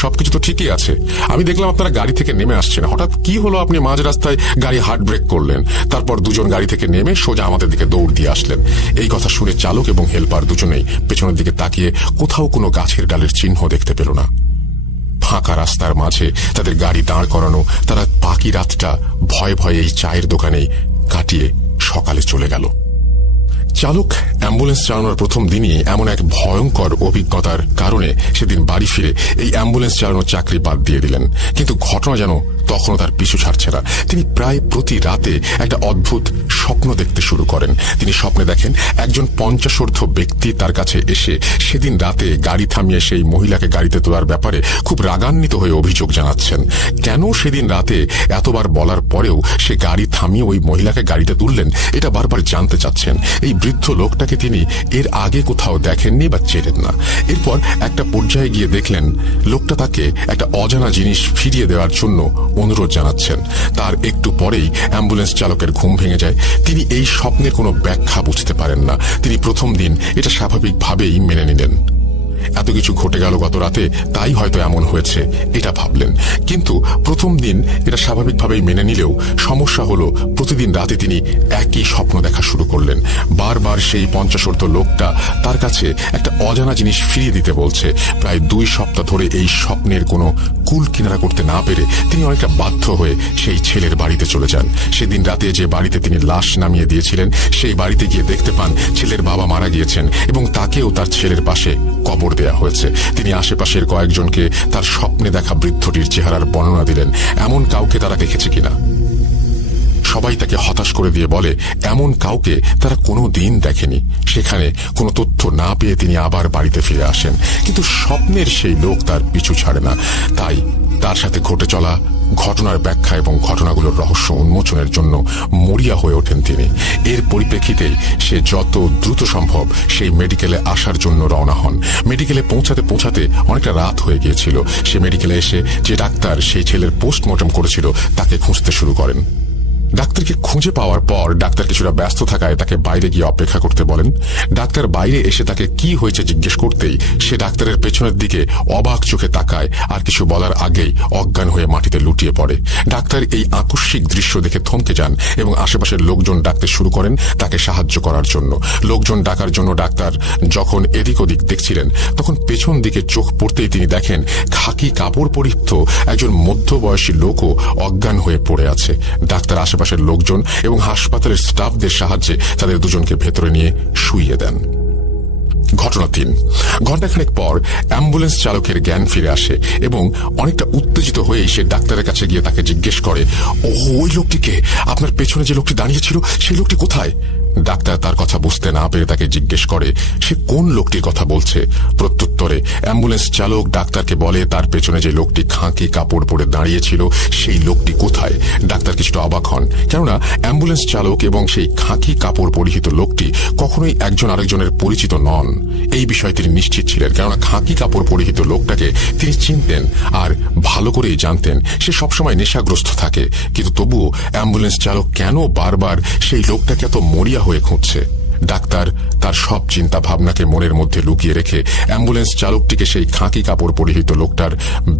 সবকিছু তো ঠিকই আছে। আমি দেখলাম আপনারা গাড়ি থেকে নেমে আসছেন, হঠাৎ কি হলো আপনি মাঝ রাস্তায় গাড়ি হার্ড ব্রেক করলেন, তারপর দুজন গাড়ি থেকে নেমে সোজা আমাদের দিকে দৌড় দিয়ে আসলেন। এই কথা শুনে চালক এবং হেল্পার দুজনেই পেছনের দিকে তাকিয়ে কোথাও কোনো গাছের ডালের চিহ্ন দেখতে পেল না। ফাঁকা রাস্তার মাঝে তাদের গাড়ি দাঁড় করানো, তারা বাকি রাতটা ভয়ে ভয়ে এই চায়ের দোকানেই কাটিয়ে সকালে চলে গেল। চালক অ্যাম্বুলেন্স চালানোর প্রথম দিনই এমন এক ভয়ঙ্কর অভিজ্ঞতার কারণে সেদিন বাড়ি ফিরে এই অ্যাম্বুলেন্স চালানোর চাকরি বাদ দিয়ে দিলেন। কিন্তু ঘটনা যেন তখনও তার পিছু ছাড়ছে না। তিনি প্রায় প্রতি রাতে একটা অদ্ভুত স্বপ্ন দেখতে শুরু করেন। তিনি স্বপ্নে দেখেন একজন 50 ব্যক্তি তার কাছে এসে সেদিন রাতে গাড়ি থামিয়ে সেই মহিলাকে গাড়িতে তোলার ব্যাপারে খুব রাগান্বিত হয়ে অভিযোগ জানাচ্ছেন। কেন সেদিন রাতে এতবার বলার পরেও সে গাড়ি থামিয়ে ওই মহিলাকে গাড়িতে তুললেন, এটা বারবার জানতে চাচ্ছেন। এই বৃদ্ধ লোকটাকে তিনি এর আগে কোথাও দেখেননি বা চেনেন না। এরপর একটা পর্যায়ে গিয়ে দেখলেন লোকটা তাকে একটা অজানা জিনিস ফিরিয়ে দেওয়ার জন্য অনুরোধ জানাচ্ছেন। তার একটু পরেই অ্যাম্বুলেন্স চালকের ঘুম ভেঙে যায়। তিনি এই স্বপ্নের কোনো ব্যাখ্যা বুঝতে পারেন না। তিনি প্রথম দিন এটা স্বাভাবিকভাবেই মেনে নিলেন। এত কিছু ঘটে গেল গত রাতে, তাই হয়তো এমন হয়েছে এটা ভাবলেন। কিন্তু প্রথম দিন এটা স্বাভাবিকভাবেই মেনে নিলেও সমস্যা হলো প্রতিদিন রাতে তিনি একই স্বপ্ন দেখা শুরু করলেন। বারবার সেই 50 লোকটা তার কাছে একটা অজানা জিনিস ফিরিয়ে দিতে বলছে। প্রায় 2 সপ্তাহ ধরে এই স্বপ্নের কোনো কুল কিনারা করতে না পেরে তিনি অনেকটা বাধ্য হয়ে সেই ছেলের বাড়িতে চলে যান। সেদিন রাতে যে বাড়িতে তিনি লাশ নামিয়ে দিয়েছিলেন সেই বাড়িতে গিয়ে দেখতে পান ছেলের বাবা মারা গিয়েছেন এবং তাকেও তার ছেলের পাশে কবর দেয়া হয়েছে। তিনি আশেপাশের কয়েকজনকে তার স্বপ্নে দেখা বৃদ্ধটির চেহারার বর্ণনা দিলেন, এমন কাউকে তারা দেখেছে কিনা। সবাই তাকে হতাশ করে দিয়ে বলে এমন কাউকে তারা কোনো দিন দেখেনি। সেখানে কোনো তথ্য না পেয়ে তিনি আবার বাড়িতে ফিরে আসেন, কিন্তু স্বপ্নের সেই লোক তার পিছু ছাড়ে না। তাই তার সাথে ঘটে চলা ঘটনার ব্যাখ্যা এবং ঘটনাগুলোর রহস্য উন্মোচনের জন্য মরিয়া হয়ে ওঠেন তিনি। এর পরিপ্রেক্ষিতেই সে যত দ্রুত সম্ভব সেই মেডিকেলে আসার জন্য রওনা হন। মেডিকেলে পৌঁছাতে পৌঁছাতে অনেকটা রাত হয়ে গিয়েছিল। সে মেডিকেলে এসে যে ডাক্তার সেই ছেলের পোস্টমর্টম করেছিল তাকে খুঁজতে শুরু করেন। ডাক্তারকে খুঁজে পাওয়ার পর ডাক্তার কিছুটা ব্যস্ত থাকায় তাকে বাইরে গিয়ে অপেক্ষা করতে বলেন। ডাক্তার বাইরে এসে তাকে কি হয়েছে জিজ্ঞেস করতেই সে ডাক্তারের পেছনের দিকে অবাক চোখে তাকায়, আর কিছু বলার আগেই অজ্ঞান হয়ে মাটিতে লুটিয়ে পড়ে। ডাক্তার এই আকস্মিক দৃশ্য দেখে থমকে যান এবং আশেপাশের লোকজন ডাকতে শুরু করেন তাকে সাহায্য করার জন্য। লোকজন ডাকার জন্য ডাক্তার যখন এদিক ওদিক দেখছিলেন তখন পেছন দিকে চোখ পড়তেই তিনি দেখেন খাকি কাপড় পরিহিত একজন মধ্যবয়সী লোকও অজ্ঞান হয়ে পড়ে আছে। ডাক্তার আশেপাশের লোকজন এবং হাসপাতালের স্টাফদের সাহায্যে তাদের দুজনকে ভেতরে নিয়ে শুইয়ে দেন। ঘটনা 3। ঘণ্টাখানেক পর অ্যাম্বুলেন্স চালকের জ্ঞান ফিরে আসে এবং অনেকটা উত্তেজিত হয়েই সে ডাক্তারের কাছে গিয়ে তাকে জিজ্ঞেস করে, ওই লোকটিকে, আপনার পেছনে যে লোকটি দাঁড়িয়েছিল সেই লোকটি কোথায়? ডাক্তার তার কথা বুঝতে না পেরে তাকে জিজ্ঞেস করে সে কোন লোকটির কথা বলছে। প্রত্যুত্তরে অ্যাম্বুলেন্স চালক ডাক্তারকে বলে তার পেছনে যে লোকটি খাঁকি কাপড় পরে দাঁড়িয়েছিল সেই লোকটি কোথায়। ডাক্তার কিছুটা অবাক হন, কেননা অ্যাম্বুলেন্স চালক এবং সেই খাঁকি কাপড় পরিহিত লোকটি কখনোই একজন আরেকজনের পরিচিত নন। এই বিষয়ে তিনি নিশ্চিত ছিলেন, কেননা খাঁকি কাপড় পরিহিত লোকটাকে তিনি চিনতেন আর ভালো করেই জানতেন সে সবসময় নেশাগ্রস্ত থাকে। কিন্তু তবুও অ্যাম্বুলেন্স চালক কেন বারবার সেই লোকটাকে এত মরিয়া হয়ে খুঁজছে? ডাক্তার তার সব চিন্তা ভাবনাকে মনের মধ্যে লুকিয়ে রেখে অ্যাম্বুলেন্স চালকটিকে সেই খাঁকি কাপড় পরিহিত লোকটার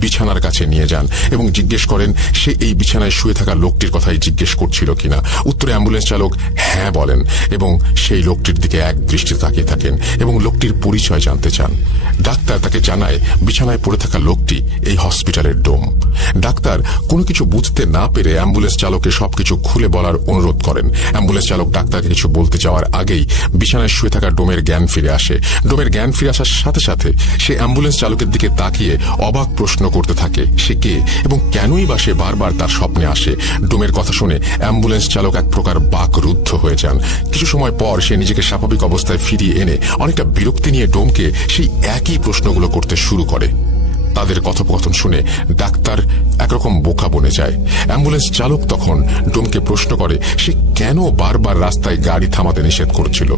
বিছানার কাছে নিয়ে যান এবং জিজ্ঞেস করেন সে এই বিছানায় শুয়ে থাকা লোকটির কথাই জিজ্ঞেস করছিল কিনা। উত্তরে অ্যাম্বুলেন্স চালক হ্যাঁ বলেন এবং সেই লোকটির দিকে এক দৃষ্টিতে তাকিয়ে থাকেন এবং লোকটির পরিচয় জানতে চান। ডাক্তার তাকে জানায় বিছানায় পড়ে থাকা লোকটি এই হসপিটালের ডোম। ডাক্তার কোনো কিছু বুঝতে না পেরে অ্যাম্বুলেন্স চালককে সবকিছু খুলে বলার অনুরোধ করেন। অ্যাম্বুলেন্স চালক ডাক্তারকে কিছু বলতে যাওয়ার আগেই বিছানায় শুয়ে থাকা ডোমের জ্ঞান ফিরে আসে। ডোমের জ্ঞান ফিরে আসার সাথে সাথে সে অ্যাম্বুলেন্স চালকের দিকে তাকিয়ে অবাক প্রশ্ন করতে থাকে সে কে এবং কেনই বা সে বারবার তার স্বপ্নে আসে। ডোমের কথা শুনে অ্যাম্বুলেন্স চালক এক প্রকার বাকরুদ্ধ হয়ে যান। কিছু সময় পর সে নিজেকে স্বাভাবিক অবস্থায় ফিরিয়ে এনে অনেকটা বিরক্তি নিয়ে ডোমকে সেই একই প্রশ্নগুলো করতে শুরু করে। তাদের কথোপকথন শুনে ডাক্তার একরকম বোকা বনে যায়। অ্যাম্বুলেন্স চালক তখন ডোমকে প্রশ্ন করে সে কেন বারবার রাস্তায় গাড়ি থামাতে নিষেধ করছিল।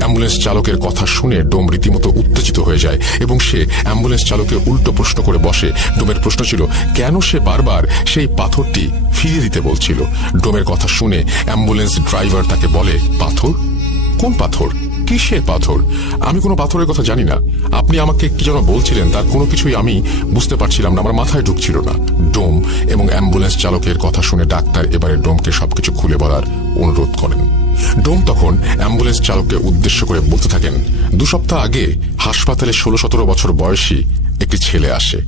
অ্যাম্বুলেন্স চালকের কথা শুনে ডোম রীতিমতো উত্তেজিত হয়ে যায় এবং সে অ্যাম্বুলেন্স চালককে উল্টো প্রশ্ন করে বসে। ডোমের প্রশ্ন ছিল কেন সে বারবার সেই পাথরটি ফিরিয়ে দিতে বলছিল। ডোমের কথা শুনে অ্যাম্বুলেন্স ড্রাইভার তাকে বলে পাথর? কোন পাথর? কিসের পাথর? আমি কোনো পাথরের কথা জানি না। আপনি আমাকে কি যেন বলছিলেন তার কোনো কিছুই আমি বুঝতে পারছিলাম না, আমার মাথায় ঢুকছিল না। ডোম এবং অ্যাম্বুলেন্স চালকের কথা শুনে ডাক্তার এবারে ডোমকে সবকিছু খুলে বলার অনুরোধ করেন। ডোম তখন অ্যাম্বুলেন্স চালককে উদ্দেশ্য করে বলতে থাকেন 2 সপ্তাহ আগে হাসপাতালে 16-17 বছর বয়সী একটি ছেলে আসে,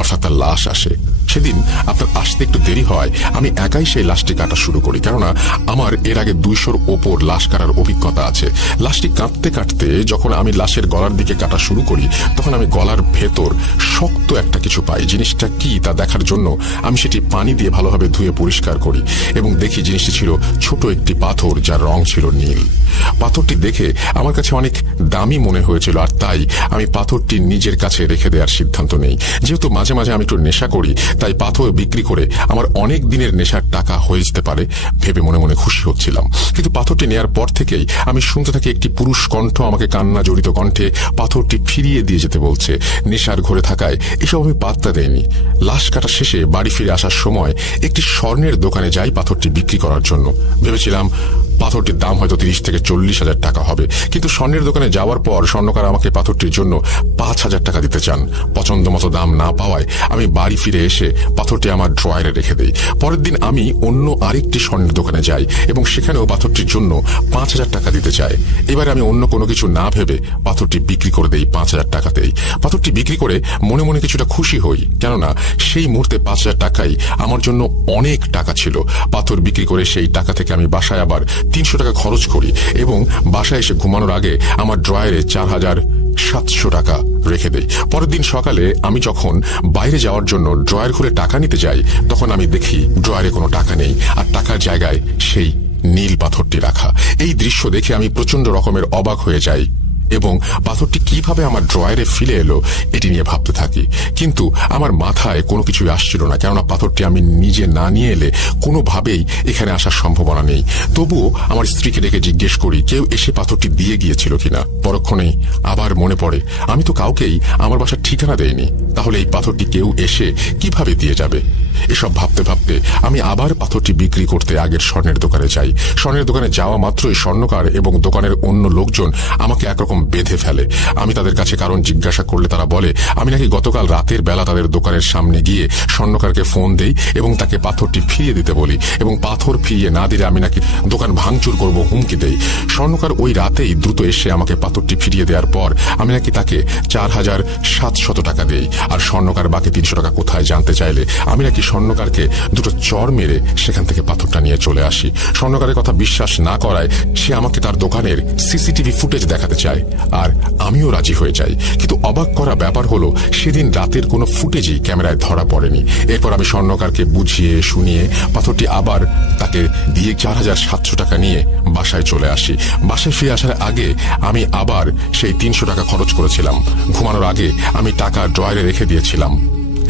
অর্থাৎ তার লাশ আসে। সেদিন আপনার আসতে একটু দেরি হয়, আমি একাই সেই লাশটি কাটা শুরু করি, কেননা আমার এর আগে 200-র ওপর লাশ কাটার অভিজ্ঞতা আছে। লাশটি কাটতে কাটতে যখন আমি লাশের গলার দিকে কাটা শুরু করি, তখন আমি গলার ভেতর শক্ত একটা কিছু পাই। জিনিসটা কি তা দেখার জন্য আমি সেটি পানি দিয়ে ভালোভাবে ধুয়ে পরিষ্কার করি এবং দেখি জিনিসটি ছিল ছোট একটি পাথর, যার রং ছিল নীল। পাথরটি দেখে আমার কাছে অনেক দামি মনে হয়েছিল, আর তাই আমি পাথরটি নিজের কাছে রেখে দেওয়ার সিদ্ধান্ত নেই। যেহেতু মাঝে মাঝে আমি একটু নেশা করি, তাই পাথর বিক্রি করে আমার অনেক দিনের নেশার টাকা হয়ে যেতে পারে ভেবে মনে মনে খুশি হচ্ছিলাম। কিন্তু পাথরটি নেয়ার পর থেকেই আমি শুনতে থাকি একটি পুরুষ কণ্ঠ আমাকে কান্না জড়িত কণ্ঠে পাথরটি ফিরিয়ে দিয়ে যেতে বলছে। নেশার ঘরে থাকায় এসব আমি পাত্তা দেইনি। লাশ কাটা শেষে বাড়ি ফিরে আসার সময় একটি স্বর্ণের দোকানে যাই পাথরটি বিক্রি করার জন্য। ভেবেছিলাম পাথরটির দাম হয়তো 30 থেকে 40,000 টাকা হবে, কিন্তু স্বর্ণের দোকানে যাওয়ার পর স্বর্ণকার আমাকে পাথরটির জন্য 5,000 টাকা দিতে চান। পছন্দ মতো দাম না পাওয়ায় আমি বাড়ি ফিরে এসে পাথরটি আমার ড্রয়ারে রেখে দেই। পরের দিন আমি অন্য আরেকটি স্বর্ণের দোকানে যাই এবং সেখানেও পাথরটির জন্য 5,000 টাকা দিতে চাই। এবারে আমি অন্য কোনো কিছু না ভেবে পাথরটি বিক্রি করে দেই 5,000 টাকাতেই। পাথরটি বিক্রি করে মনে মনে কিছুটা খুশি হই, কেননা সেই মুহূর্তে 5,000 টাকাই আমার জন্য অনেক টাকা ছিল। পাথর বিক্রি করে সেই টাকা থেকে আমি বাসায় আবার 300 টাকা খরচ করি এবং বাসায় এসে ঘুমানোর আগে আমার ড্রয়ারে 4,700 টাকা রেখে দেই। পরের দিন সকালে আমি যখন বাইরে যাওয়ার জন্য ড্রয়ার খুলে টাকা নিতে যাই, তখন আমি দেখি ড্রয়ারে কোনো টাকা নেই, আর টাকার জায়গায় সেই নীল পাথরটি রাখা। এই দৃশ্য দেখে আমি প্রচন্ড রকমের অবাক হয়ে যাই এবং পাথরটি কিভাবে আমার ড্রয়ারে ফিরে এলো এটি নিয়ে ভাবতে থাকি। কিন্তু আমার মাথায় কোনো কিছুই আসছিল না, কেননা পাথরটি আমি নিজে না নিয়ে এলে কোনোভাবেই এখানে আসার সম্ভাবনা নেই। তবুও আমার স্ত্রীকে ডেকে জিজ্ঞেস করি কেউ এসে পাথরটি দিয়ে গিয়েছিল কিনা। পরক্ষণেই আবার মনে পড়ে আমি তো কাউকেই আমার বাসার ঠিকানা দেইনি, তাহলে এই পাথরটি কেউ এসে কিভাবে দিয়ে যাবে। এসব ভাবতে ভাবতে আমি আবার পাথরটি বিক্রি করতে আগের স্বর্ণের দোকানে যাই। স্বর্ণের দোকানে যাওয়া মাত্রই স্বর্ণকার এবং দোকানের অন্য লোকজন আমাকে একরকম বেঁধে ফেলে। আমি তাদের কাছে কারণ জিজ্ঞাসা করলে তারা বলে আমি নাকি গতকাল রাতের বেলা তাদের দোকানের সামনে গিয়ে স্বর্ণকারকে ফোন দেই এবং তাকে পাথরটি ফিরিয়ে দিতে বলি, এবং পাথর ফিরিয়ে না দিলে আমি নাকি দোকান ভাঙচুর করব হুমকি দেই। স্বর্ণকার ওই রাতেই দ্রুত এসে আমাকে পাথরটি ফিরিয়ে দেওয়ার পর আমি নাকি তাকে 4,700 টাকা দেই। আর স্বর্ণকার বাকি 300 টাকা কোথায় জানতে চাইলে আমি নাকি স্বর্ণকারকে দুটো চড় মেরে সেখান থেকে পাথরটা নিয়ে চলে আসি। স্বর্ণকারের কথা বিশ্বাস না করায় সে আমাকে তার দোকানের সিসিটিভি ফুটেজ দেখাতে চায়, আর আমিও রাজি হয়ে যাই। কিন্তু অবাক করা ব্যাপার হলো সেদিন রাতের কোনো ফুটেজই ক্যামেরায় ধরা পড়েনি। এরপর আমি স্বর্ণকারকে বুঝিয়ে শুনিয়ে পাথরটি আবার তাকে দিয়ে 4,700 টাকা নিয়ে বাসায় চলে আসি। বাসায় ফিরে আসার আগে আমি আবার সেই 300 টাকা খরচ করেছিলাম। ঘুমানোর আগে আমি টাকা ড্রয়ারে রেখে দিয়েছিলাম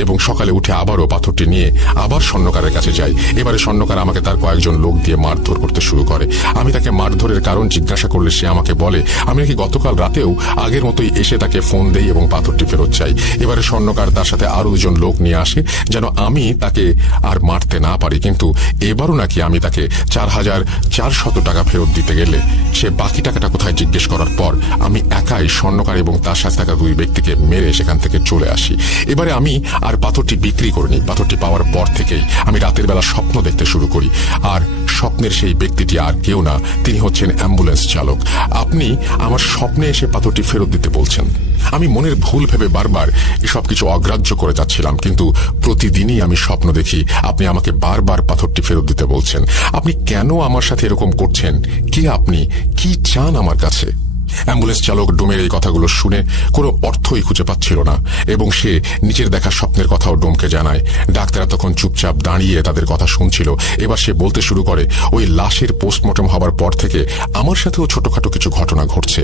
এবং সকালে উঠে আবারও পাথরটি নিয়ে আবার স্বর্ণকারের কাছে যাই। এবারে স্বর্ণকার আমাকে তার কয়েকজন লোক দিয়ে মারধর করতে শুরু করে। আমি তাকে মারধরের কারণ জিজ্ঞাসা করলে সে আমাকে বলে আমি নাকি গতকাল রাতেও আগের মতোই এসে তাকে ফোন দেই এবং পাথরটি ফেরত চাই। এবারে স্বর্ণকার তার সাথে আরো 2জন লোক নিয়ে আসে যেন আমি তাকে আর মারতে না পারি, কিন্তু এবারও নাকি আমি তাকে 4,400 টাকা ফেরত দিতে গেলে সে বাকি টাকাটা কোথায় জিজ্ঞেস করার পর আমি একাই স্বর্ণকার এবং তার সাথে থাকা 2 ব্যক্তিকে মেরে সেখান থেকে চলে আসি। এবারে আমি আর পাথরটি বিক্রি করিনি। পাথরটি পাওয়ার পর থেকেই আমি রাতের বেলা স্বপ্ন দেখতে শুরু করি, আর স্বপ্নের সেই ব্যক্তিটি আর কেউ না, তিনি হচ্ছেন অ্যাম্বুলেন্স চালক। আপনি আমার স্বপ্নে এসে পাথরটি ফেরত দিতে বলছেন। আমি মনের ভুল ভেবে বারবার এসব কিছু অগ্রাহ্য করে যাচ্ছিলাম, কিন্তু প্রতিদিনই আমি স্বপ্ন দেখি আপনি আমাকে বারবার পাথরটি ফেরত দিতে বলছেন। আপনি কেন আমার সাথে এরকম করছেন? কে আপনি? কি চান আমার কাছে? অ্যাম্বুলেন্স চালক ডোমের এই কথাগুলো শুনে কোনো অর্থই খুঁজে পাচ্ছিল না এবং সে নিজের দেখা স্বপ্নের কথাও ডোমকে জানায়। ডাক্তাররা তখন চুপচাপ দাঁড়িয়ে তাদের কথা শুনছিল। এবার সে বলতে শুরু করে ওই লাশের পোস্টমর্টম হবার পর থেকে আমার সাথেও ছোটখাটো কিছু ঘটনা ঘটছে।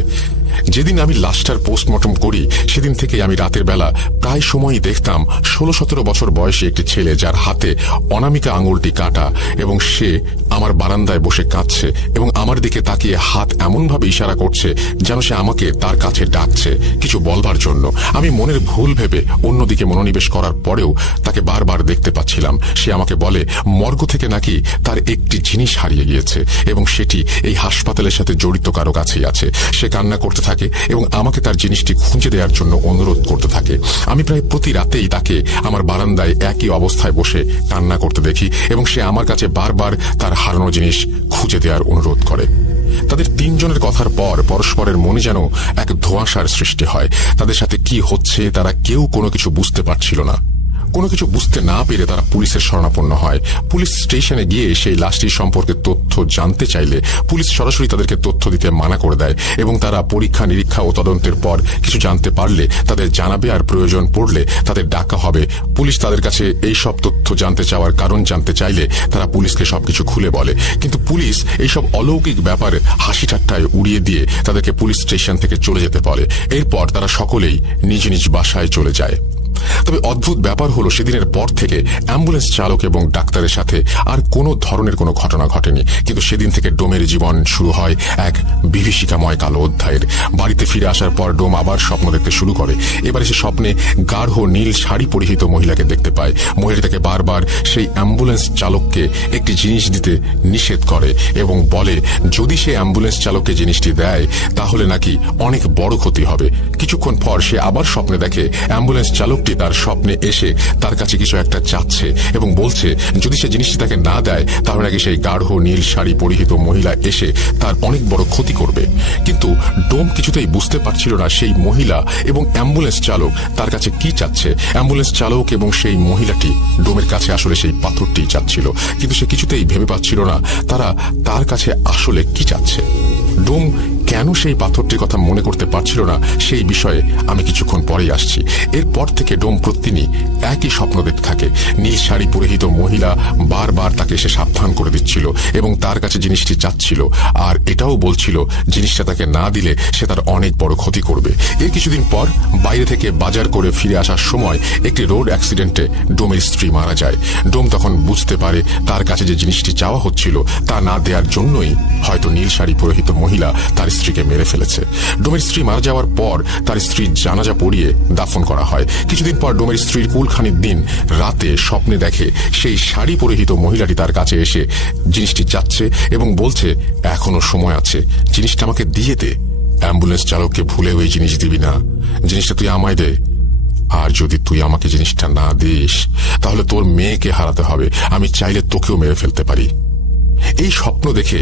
যেদিন আমি লাশটার পোস্টমর্টম করি সেদিন থেকে আমি রাতের বেলা প্রায় সময়ই দেখতাম 16-17 বছর বয়সী একটি ছেলে, যার হাতে অনামিকা আঙুলটি কাটা, এবং সে আমার বারান্দায় বসে কাঁদছে এবং আমার দিকে তাকিয়ে হাত এমনভাবে ইশারা করছে যেন সে আমাকে তার কাছে ডাকছে কিছু বলবার জন্য। আমি মনের ভুল ভেবে অন্যদিকে মনোনিবেশ করার পরেও তাকে বারবার দেখতে পাচ্ছিলাম। সে আমাকে বলে মর্গ থেকে নাকি তার একটি জিনিস হারিয়ে গিয়েছে এবং সেটি এই হাসপাতালের সাথে জড়িত কারো কাছেই আছে। সে কান্না করতে থাকে এবং আমাকে তার জিনিসটি খুঁজে দেওয়ার জন্য অনুরোধ করতে থাকে। আমি প্রায় প্রতি রাতেই তাকে আমার বারান্দায় একই অবস্থায় বসে কান্না করতে দেখি এবং সে আমার কাছে বারবার তার হারানো জিনিস খুঁজে দেওয়ার অনুরোধ করে। তাদের 3 জনের কথার পর পরস্পরের মনে যেন এক ধোঁয়াশার সৃষ্টি হয়। তাদের সাথে কি হচ্ছে তারা কেউ কোনো কিছু বুঝতে পারছিল না। কোনো কিছু বুঝতে না পেরে তারা পুলিশের শরণাপন্ন হয়। পুলিশ স্টেশনে গিয়ে সেই লাশটির সম্পর্কে তথ্য জানতে চাইলে পুলিশ সরাসরি তাদেরকে তথ্য দিতে মানা করে দেয় এবং তারা পরীক্ষা নিরীক্ষা ও তদন্তের পর কিছু জানতে পারলে তাদের জানাবে, আর প্রয়োজন পড়লে তাদের ডাকা হবে। পুলিশ তাদের কাছে এই সব তথ্য জানতে চাওয়ার কারণ জানতে চাইলে তারা পুলিশকে সবকিছু খুলে বলে, কিন্তু পুলিশ এইসব অলৌকিক ব্যাপারে হাসি ঠাট্টায় উড়িয়ে দিয়ে তাদেরকে পুলিশ স্টেশন থেকে চলে যেতে বলে। এরপর তারা সকলেই নিজ নিজ বাসায় চলে যায়। তবে অদ্ভুত ব্যাপার হলো, সেদিনের পর থেকে অ্যাম্বুলেন্স চালক এবং ডাক্তারের সাথে আর কোনো ধরনের কোনো ঘটনা ঘটেনি, কিন্তু সেদিন থেকে ডোমের জীবন শুরু হয় এক বিভীষিকাময় কালো অধ্যায়ের। বাড়িতে ফিরে আসার পর ডোম আবার স্বপ্ন দেখতে শুরু করে। এবারে সে স্বপ্নে গাঢ় নীল শাড়ি পরিহিত মহিলাকে দেখতে পায়। মহিলাটি তাকে বারবার সেই অ্যাম্বুলেন্স চালককে একটি জিনিস দিতে নিষেধ করে এবং বলে যদি সে অ্যাম্বুলেন্স চালককে জিনিসটি দেয় তাহলে নাকি অনেক বড় ক্ষতি হবে। কিছুক্ষণ পর সে আবার স্বপ্নে দেখে অ্যাম্বুলেন্স চালক তার স্বপ্নে এসে তার কাছে কিছু একটা চাচ্ছে এবং বলছে যদি সে জিনিসটি তাকে না দেয় তাহলে নাকি সেই গাঢ় নীল শাড়ি পরিহিত মহিলা এসে তার অনেক বড় ক্ষতি করবে। কিন্তু ডোম কিছুতেই বুঝতে পারছিল না সেই মহিলা এবং অ্যাম্বুলেন্স চালক তার কাছে কি চাচ্ছে। অ্যাম্বুলেন্স চালক এবং সেই মহিলাটি ডোমের কাছে আসলে সেই পাথরটি চাচ্ছিল, কিন্তু সে কিছুতেই ভেবে পাচ্ছিল না তারা তার কাছে আসলে কি চাচ্ছে। ডোম কেন সেই পাথরটির কথা মনে করতে পারছিল না সেই বিষয়ে আমি কিছুক্ষণ পরেই আসছি। এরপর থেকে ডোম প্রতিদিনই একই স্বপ্ন দেখতে থাকে। নীল শাড়ি পরিহিত মহিলা বারবার তাকে এসে সাবধান করে দিচ্ছিল এবং তার কাছে জিনিসটি চাচ্ছিল, আর এটাও বলছিল জিনিসটা তাকে না দিলে সে তার অনেক বড় ক্ষতি করবে। এর কিছুদিন পর বাইরে থেকে বাজার করে ফিরে আসার সময় একটি রোড অ্যাক্সিডেন্টে ডোমের স্ত্রী মারা যায়। ডোম তখন বুঝতে পারে তার কাছে যে জিনিসটি চাওয়া হচ্ছিল তা না দেওয়ার জন্যই হয়তো নীল শাড়ি পরিহিত মহিলা তার স্ত্রীকে মেরে ফেলেছে। ডোমের স্ত্রী মারা যাওয়ার পর তার স্ত্রীর জানাজা পড়িয়ে দাফন করা হয়। কিছুদিন পর ডোমের স্ত্রীর কুলখানির দিন রাতে স্বপ্নে দেখে সেই শাড়ি পরিহিত মহিলাটি তার কাছে এসে জিনিসটি চাচ্ছে এবং বলছে এখনো সময় আছে, জিনিসটা আমাকে দিয়ে দে। অ্যাম্বুলেন্স চালককে ভুলে ওই জিনিস দিবি না, জিনিসটা তুই আমায় দে। আর যদি তুই আমাকে জিনিসটা না দিস তাহলে তোর মেয়েকে হারাতে হবে, আমি চাইলে তোকেও মেরে ফেলতে পারি। এই স্বপ্ন দেখে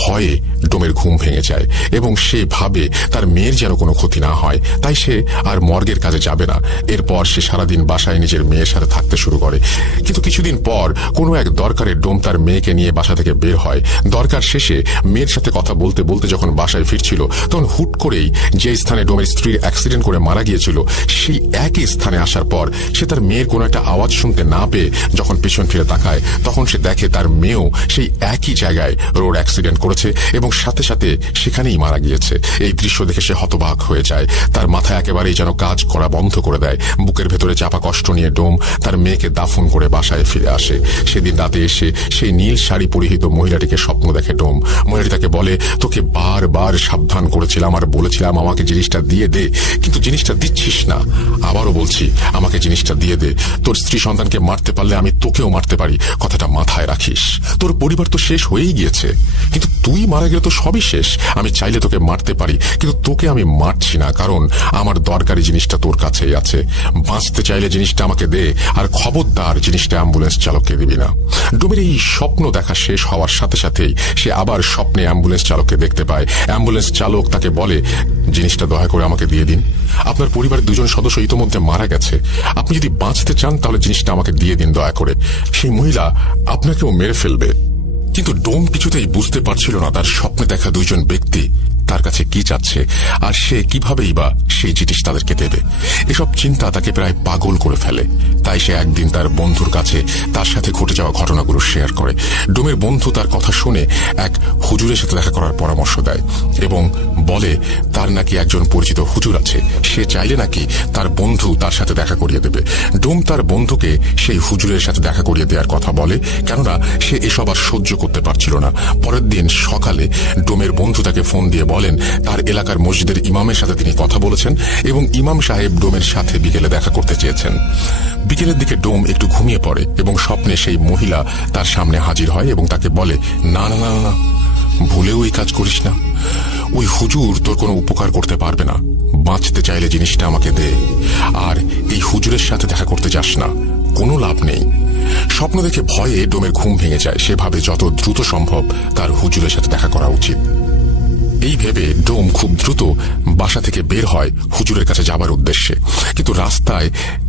ভয়ে ডোমের ঘুম ভেঙে যায় এবং সে ভাবে তার মেয়ের যেন কোনো ক্ষতি না হয়, তাই সে আর মর্গের কাজে যাবে না। এরপর সে সারাদিন বাসায় নিজের মেয়ের সাথে থাকতে শুরু করে। কিন্তু কিছুদিন পর কোনো এক দরকারে ডোম তার মেয়েকে নিয়ে বাসা থেকে বের হয়। দরকার শেষে মেয়ের সাথে কথা বলতে বলতে যখন বাসায় ফিরছিল তখন হুট করেই যে স্থানে ডোমের স্ত্রীর অ্যাক্সিডেন্ট করে মারা গিয়েছিল সেই একই স্থানে আসার পর সে তার মেয়ের কোনো একটা আওয়াজ শুনতে না পেয়ে যখন পেছন ফিরে তাকায় তখন সে দেখে তার মেয়েও সেই একই জায়গায় রোড অ্যাক্সিডেন্ট করেছে এবং সাথে সাথে সেখানেই মারা গিয়েছে। এই দৃশ্য দেখে সে হতবাক হয়ে যায়। তার মাথা একেবারেই যেন কাজ করা বন্ধ করে দেয়। বুকের ভেতরে চাপা কষ্ট নিয়ে ডোম তার মেয়েকে দাফন করে বাসায় ফিরে আসে। সেদিন রাতে এসে সেই নীল শাড়ি পরিহিত মহিলাটিকে স্বপ্ন দেখে ডোম। মহিলাটি তাকে বলে তোকে বারবার সাবধান করেছিলাম আর বলেছিলাম আমাকে জিনিসটা দিয়ে দে, কিন্তু জিনিসটা দিচ্ছিস না। আবারও বলছি আমাকে জিনিসটা দিয়ে দে। তোর স্ত্রী সন্তানকে মারতে পারলে আমি তোকেও মারতে পারি, কথাটা মাথায় রাখিস। তোর পরিবার তো শেষ হয়েই গিয়েছে, কিন্তু তুই মারা গেলে তো সবই শেষ। আমি চাইলে তোকে মারতে পারি, কিন্তু তোকে আমি মারছি না, কারণ আমার দরকারি জিনিসটা তোর কাছেই আছে। বাঁচতে চাইলে জিনিসটা আমাকে দে, আর খবরদার জিনিসটা অ্যাম্বুলেন্স চালককে দিবি না। ডোমের এই স্বপ্ন দেখা শেষ হওয়ার সাথে সাথেই সে আবার স্বপ্নে অ্যাম্বুলেন্স চালককে দেখতে পায়। অ্যাম্বুলেন্স চালক তাকে বলে জিনিসটা দয়া করে আমাকে দিয়ে দিন, আপনার পরিবারের দুজন সদস্য ইতোমধ্যে মারা গেছে, আপনি যদি বাঁচতে চান তাহলে জিনিসটা আমাকে দিয়ে দিন দয়া করে, সেই মহিলা আপনাকেও মেরে ফেলবে। কিন্তু ডোম কিছুতেই বুঝতে পারছিল না তার স্বপ্নে দেখা দুইজন ব্যক্তি তার কাছে কি চাচ্ছে আর সে কিভাবেই বা সেই জিনিস তাদেরকে দেবে। এসব চিন্তা তাকে প্রায় পাগল করে ফেলে। তাই সে একদিন তার বন্ধুর কাছে তার সাথে ঘটে যাওয়া ঘটনাগুলো শেয়ার করে। ডোমের বন্ধু তার কথা শুনে এক হুজুরের সাথে দেখা করার পরামর্শ দেয় এবং বলে তার নাকি একজন পরিচিত হুজুর আছে, সে চাইলে নাকি তার বন্ধু তার সাথে দেখা করিয়ে দেবে। ডোম তার বন্ধুকে সেই হুজুরের সাথে দেখা করিয়ে দেওয়ার কথা বলে, কেননা সে এসব আর সহ্য করতে পারছিল না। পরের দিন সকালে ডোমের বন্ধু তাকে ফোন দিয়ে বলেন তার এলাকার মসজিদের ইমামের সাথে তিনি কথা বলেছেন এবং ইমাম সাহেব ডোমের সাথে বিকেলে দেখা করতে চেয়েছেন। বিকেলের দিকে ডোম একটু ঘুমিয়ে পড়ে এবং স্বপ্নে সেই মহিলা তার সামনে হাজির হয় এবং তাকে বলে না না না না, ভুলেও এই কাজ করিস না, ওই হুজুর তোর কোনো উপকার করতে পারবে না, বাঁচতে চাইলে জিনিসটা আমাকে দে, আর এই হুজুরের সাথে দেখা করতে যাস না, কোনো লাভ নেই। স্বপ্ন দেখে ভয়ে ডোমের ঘুম ভেঙে যায়। সে ভাবে যত দ্রুত সম্ভব তার হুজুরের সাথে দেখা করা উচিত। এই ভেবে ডোম খুব দ্রুত বাসা থেকে বের হয় হুজুরের কাছে যাবার উদ্দেশ্যে। কিন্তু রাস্তায়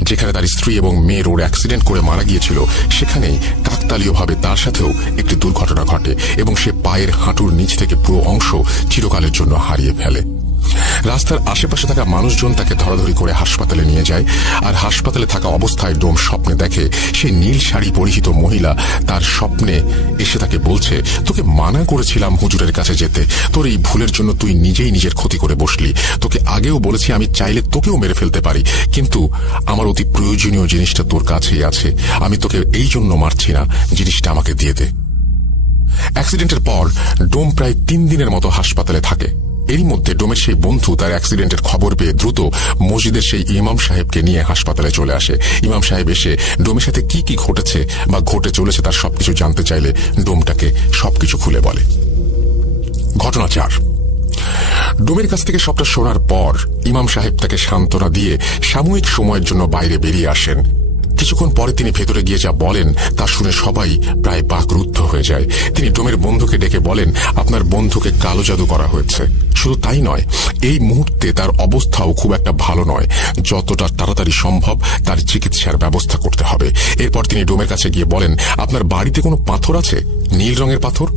যেখানে তার স্ত্রী এবং মেয়ে রোড অ্যাক্সিডেন্ট করে মারা গিয়েছিল, সেখানেই কাকতালীয়ভাবে তার সাথেও একটি দুর্ঘটনা ঘটে এবং সে পায়ের হাঁটুর নিচ থেকে পুরো অংশ চিরকালের জন্য হারিয়ে ফেলে। রাস্তার আশেপাশে থাকা মানুষজন তাকে ধরাধরি করে হাসপাতালে নিয়ে যায়। আর হাসপাতালে থাকা অবস্থায় ডোম স্বপ্নে দেখে সেই নীল শাড়ি পরিহিত মহিলা তার স্বপ্নে এসে তাকে বলছে, তোকে মানা করেছিলাম হুজুরের কাছে যেতে, তোর এই ভুলের জন্য তুই নিজেই নিজের ক্ষতি করে বসলি। তোকে আগেও বলেছি আমি চাইলে তোকেও মেরে ফেলতে পারি, কিন্তু আমার অতি প্রয়োজনীয় জিনিসটা তোর কাছেই আছে, আমি তোকে এই জন্য মারছি না, জিনিসটা আমাকে দিয়ে দে। অ্যাক্সিডেন্টের পর ডোম প্রায় 3 দিনের মতো হাসপাতালে থাকে। এরই মধ্যে ডোমের সেই বন্ধু তার অ্যাক্সিডেন্টের খবর পেয়ে দ্রুত মসজিদের সেই ইমাম সাহেবকে নিয়ে হাসপাতালে চলে আসে। ইমাম সাহেব এসে ডোমের সাথে কি কি ঘটেছে বা ঘটে চলেছে তার সবকিছু জানতে চাইলে ডোমটাকে সবকিছু খুলে বলে। ঘটনা 4। ডোমের কাছ থেকে সবটা শোনার পর ইমাম সাহেব তাকে সান্ত্বনা দিয়ে সাময়িক সময়ের জন্য বাইরে বেরিয়ে আসেন। কিছুক্ষণ পরে তিনি ভেতরে গিয়ে যা বলেন তা শুনে সবাই প্রায় বাকরুদ্ধ হয়ে যায়। তিনি ডোমের বন্ধুকে ডেকে বলেন, আপনার বন্ধুকে কালো জাদু করা হয়েছে। শুধু তাই নয়, এই মুহূর্তে তার অবস্থাও খুব একটা ভালো নয়, যতটা তাড়াতাড়ি সম্ভব তার চিকিৎসার ব্যবস্থা করতে হবে। এরপর তিনি ডোমের কাছে গিয়ে বলেন, আপনার বাড়িতে কোনো পাথর আছে, নীল রঙের পাথর?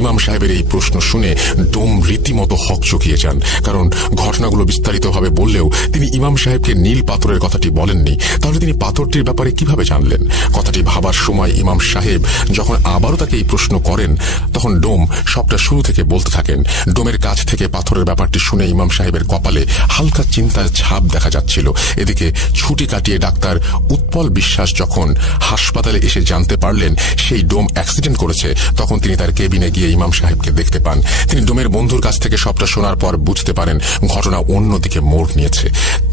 ইমাম সাহেবের এই প্রশ্ন শুনে ডোম রীতিমতো হকচকিয়ে যান, কারণ ঘটনাগুলো বিস্তারিতভাবে বললেও তিনি ইমাম সাহেবকে নীল পাথরের কথাটি বলেননি। তাহলে তিনি পাথরটির ব্যাপারে কিভাবে জানলেন? কথাটি ভাবার সময় ইমাম সাহেব যখন আবারও তাকে এই প্রশ্ন করেন, তখন ডোম সবটা শুরু থেকে বলতে থাকেন। ডোমের কাছ থেকে পাথরের ব্যাপারটি শুনে ইমাম সাহেবের কপালে হালকা চিন্তার ছাপ দেখা যাচ্ছিল। এদিকে ছুটি কাটিয়ে ডাক্তার উৎপল বিশ্বাস যখন হাসপাতালে এসে জানতে পারলেন সেই ডোম অ্যাক্সিডেন্ট করেছে, তখন তিনি তার কেবিনে গিয়ে ইমাম সাহেবকে দেখতে পান। তিনি ডোমের বন্ধুর কাছ থেকে সবটা শোনার পর বুঝতে পারেন ঘটনা অন্যদিকে মোড় নিয়েছে।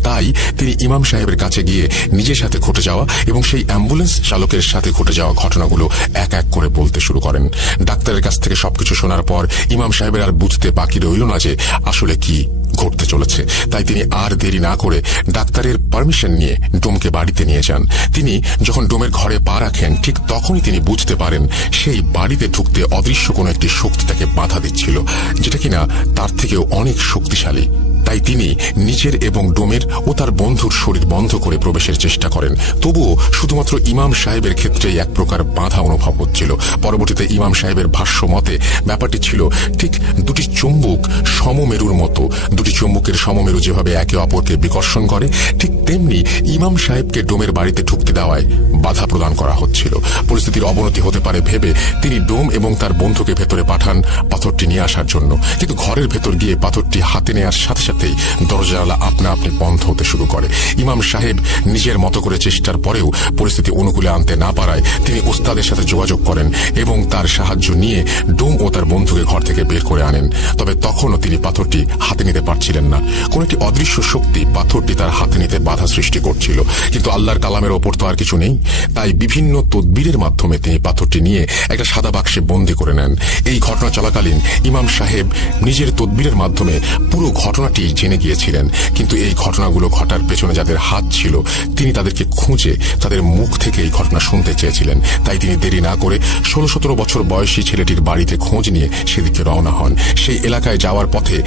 তাই তিনি ইমাম সাহেবের কাছে গিয়ে নিজের সাথে ঘটে যাওয়া এবং সেই অ্যাম্বুলেন্স চালকের সাথে ঘটে যাওয়া ঘটনাগুলো এক এক করে বলতে শুরু করেন। ডাক্তারের কাছ থেকে সবকিছু শোনার পর ইমাম সাহেবের আর বুঝতে বাকি রইল না যে আসলে কি ঘটতে চলেছে। তাই তিনি আর দেরি না করে ডাক্তারের পারমিশন নিয়ে ডোমকে বাড়িতে নিয়ে যান। তিনি যখন ডোমের ঘরে পা রাখেন, ঠিক তখনই তিনি বুঝতে পারেন সেই বাড়িতে ঢুকতে অদৃশ্য কোনো একটি শক্তি তাকে বাধা দিচ্ছিল, যেটা কিনা তার থেকেও অনেক শক্তিশালী। তাই তিনি নিজের এবং ডোমের ও তার বন্ধুর শরীর বন্ধ করে প্রবেশের চেষ্টা করেন। তবুও শুধুমাত্র ইমাম সাহেবের ক্ষেত্রেই এক প্রকার বাধা অনুভব হচ্ছিল। পরবর্তীতে ইমাম সাহেবের ভাষ্য মতে ব্যাপারটি ছিল ঠিক দুটি চুম্বক সমমেরুর মতো। দুটি চুম্বকের সমমেরু যেভাবে একে অপরকে বিকর্ষণ করে, ঠিক তেমনি ইমাম সাহেবকে ডোমের বাড়িতে ঢুকতে দেওয়ায় বাধা প্রদান করা হচ্ছিল। পরিস্থিতির অবনতি হতে পারে ভেবে তিনি ডোম এবং তার বন্ধুকে ভেতরে পাঠান পাথরটি নিয়ে আসার জন্য। কিন্তু ঘরের ভেতর গিয়ে পাথরটি হাতে নেওয়ার সাথে সাথেই দরজাওয়ালা আপনা আপনি বন্ধ হতে শুরু করে। ইমাম সাহেব নিজের মতো করে চেষ্টার পরেও পরিস্থিতি অনুকূলে আনতে না পারায় তিনি ওস্তাদের সাথে যোগাযোগ করেন এবং তার সাহায্য নিয়ে ডোম ও তার বন্ধুকে ঘর থেকে বের করে আনেন। তবে তখনও তিনি পাথরটি হাতে নিতে পারছিলেন না। কোন একটি অদৃশ্য শক্তি পাথরটি তার হাতে নিতে বাধা সৃষ্টি করছিল। কিন্তু আল্লাহর কালামের ওপর তো আর কিছু নেই। তাই বিভিন্ন তদবিরের মাধ্যমে তিনি পাথরটি নিয়ে একটা সাদা বাক্সে বন্দী করে নেন। এই ঘটনা চলাকালীন ইমাম সাহেব নিজের তদবিরের মাধ্যমে পুরো ঘটনাটি জেনে গিয়েছিলেন। কিন্তু এই ঘটনাগুলো ঘটার পেছনে যাদের হাত ছিল, তিনি তাদেরকে খুঁজে তাদের মুখ থেকে এই ঘটনা শুনতে চেয়েছিলেন। তাই তিনি দেরি না করে 16-17 বছর বয়সী ছেলেটির বাড়িতে খোঁজ নিয়ে সেদিকে রওনা হন। সেই এলাকায় যাওয়ার পথে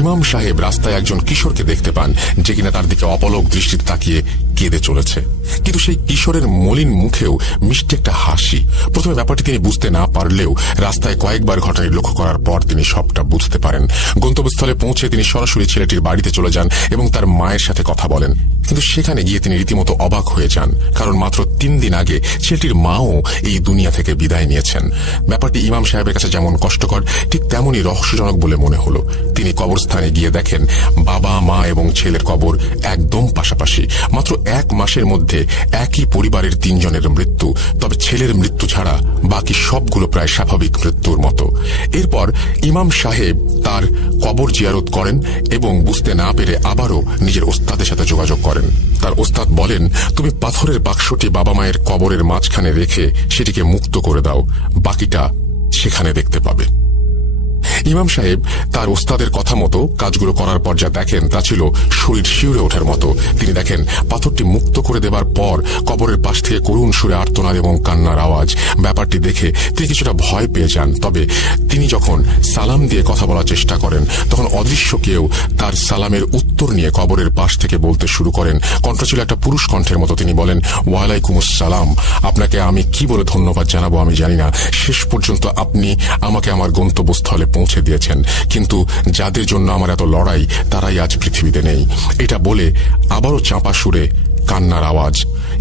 ইমাম সাহেব রাস্তায় একজন কিশোরকে দেখতে পান, যে কিনা তার দিকে অপলক দৃষ্টিতে তাকিয়ে কেঁদে চলেছে। কিন্তু সেই কিশোরের মলিন মুখেও মিষ্টি একটা হাসি। প্রথমে ব্যাপারটি তিনি বুঝতে না পারলেও রাস্তায় কয়েকবার ঘটনাটি লক্ষ্য করার পর তিনি সবটা বুঝতে পারেন। গন্তব্যস্থলে পৌঁছে তিনি সরাসরি ছেলেটির বাড়িতে চলে যান এবং তার মায়ের সাথে কথা বলেন। কিন্তু সেখানে গিয়ে তিনি রীতিমতো অবাক হয়ে যান, কারণ মাত্র 3 দিন আগে ছেলেটির মাও এই দুনিয়া থেকে বিদায় নিয়েছেন। ব্যাপারটি ইমাম সাহেবের কাছে যেমন কষ্টকর, ঠিক তেমনই রহস্যজনক বলে মনে হলো। তিনি কবরস্থানে গিয়ে দেখেন বাবা, মা এবং ছেলের কবর একদম পাশাপাশি। মাত্র 1 মাসের মধ্যে একই পরিবারের 3 জনের মৃত্যু। তবে ছেলের মৃত্যু ছাড়া বাকি সবগুলো প্রায় স্বাভাবিক মৃত্যুর মতো। এরপর ইমাম সাহেব তার কবর জিয়ারত করেন এবং বুঝতে না পেরে আবারও নিজের ওস্তাদের সাথে যোগাযোগ করেন। তার ওস্তাদ বলেন, তুমি পাথরের বাক্সটি বাবা মায়ের কবরের মাঝখানে রেখে সেটিকে মুক্ত করে দাও, বাকিটা সেখানে দেখতে পাবে। ইমাম সাহেব তার ওস্তাদের কথা মতো কাজগুলো করার পর যা দেখেন তা ছিল শরীর শিউরে ওঠার মতো। তিনি দেখেন পাথরটি মুক্ত করে দেবার পর কবরের পাশ থেকে করুণ সুরে আর্তনাদ এবং কান্নার আওয়াজ। ব্যাপারটি দেখে তিনি কিছুটা ভয় পেয়ে যান। তবে তিনি যখন সালাম দিয়ে কথা বলার চেষ্টা করেন তখন অদৃশ্য কেউ তার সালামের উত্তর নিয়ে কবরের পাশ থেকে বলতে শুরু করেন। কণ্ঠ ছিল একটা পুরুষ কণ্ঠের মতো। তিনি বলেন, ওয়ালাইকুমুস সালাম। আপনাকে আমি কি বলে ধন্যবাদ জানাবো আমি জানি না। শেষ পর্যন্ত আপনি আমাকে আমার গন্তব্যস্থলে পৌঁছে দিয়েছেন, কিন্তু যাদের জন্য আমার এত লড়াই তারাই আজ পৃথিবীতে নেই। এটা বলে আবারও চাপা সুরে কান্নার আওয়াজ।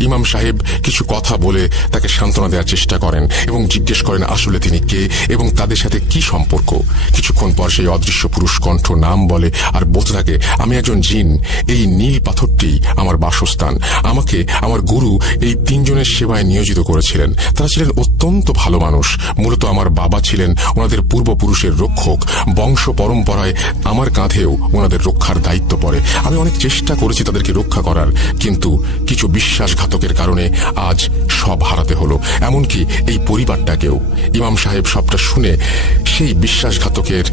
ইমাম সাহেব কিছু কথা বলে তাকে সান্ত্বনা দেওয়ার চেষ্টা করেন এবং জিজ্ঞেস করেন আসলে তিনি কে এবং তাদের সাথে কি সম্পর্ক। কিছুক্ষণ পর সেই অদৃশ্য পুরুষ কণ্ঠ নাম বলে আর বলতে থাকে, আমি একজন জিন। এই নীল পাথরটি আমার বাসস্থান। আমাকে আমার গুরু এই তিনজনের সেবায় নিয়োজিত করেছিলেন। তারা ছিলেন অত্যন্ত ভালো মানুষ। মূলত আমার বাবা ছিলেন ওনাদের পূর্বপুরুষের রক্ষক। বংশ পরম্পরায় আমার কাঁধেও ওনাদের রক্ষার দায়িত্ব পড়ে। আমি অনেক চেষ্টা করেছি তাদেরকে রক্ষা করার, কিন্তু কিছু বিশ্বাসঘাতকের কারণে আজ সব হারাতে হলো, এমনকি এই পরিবারটাকেও। ইমাম সাহেব সবটা শুনে সেই বিশ্বাসঘাতকের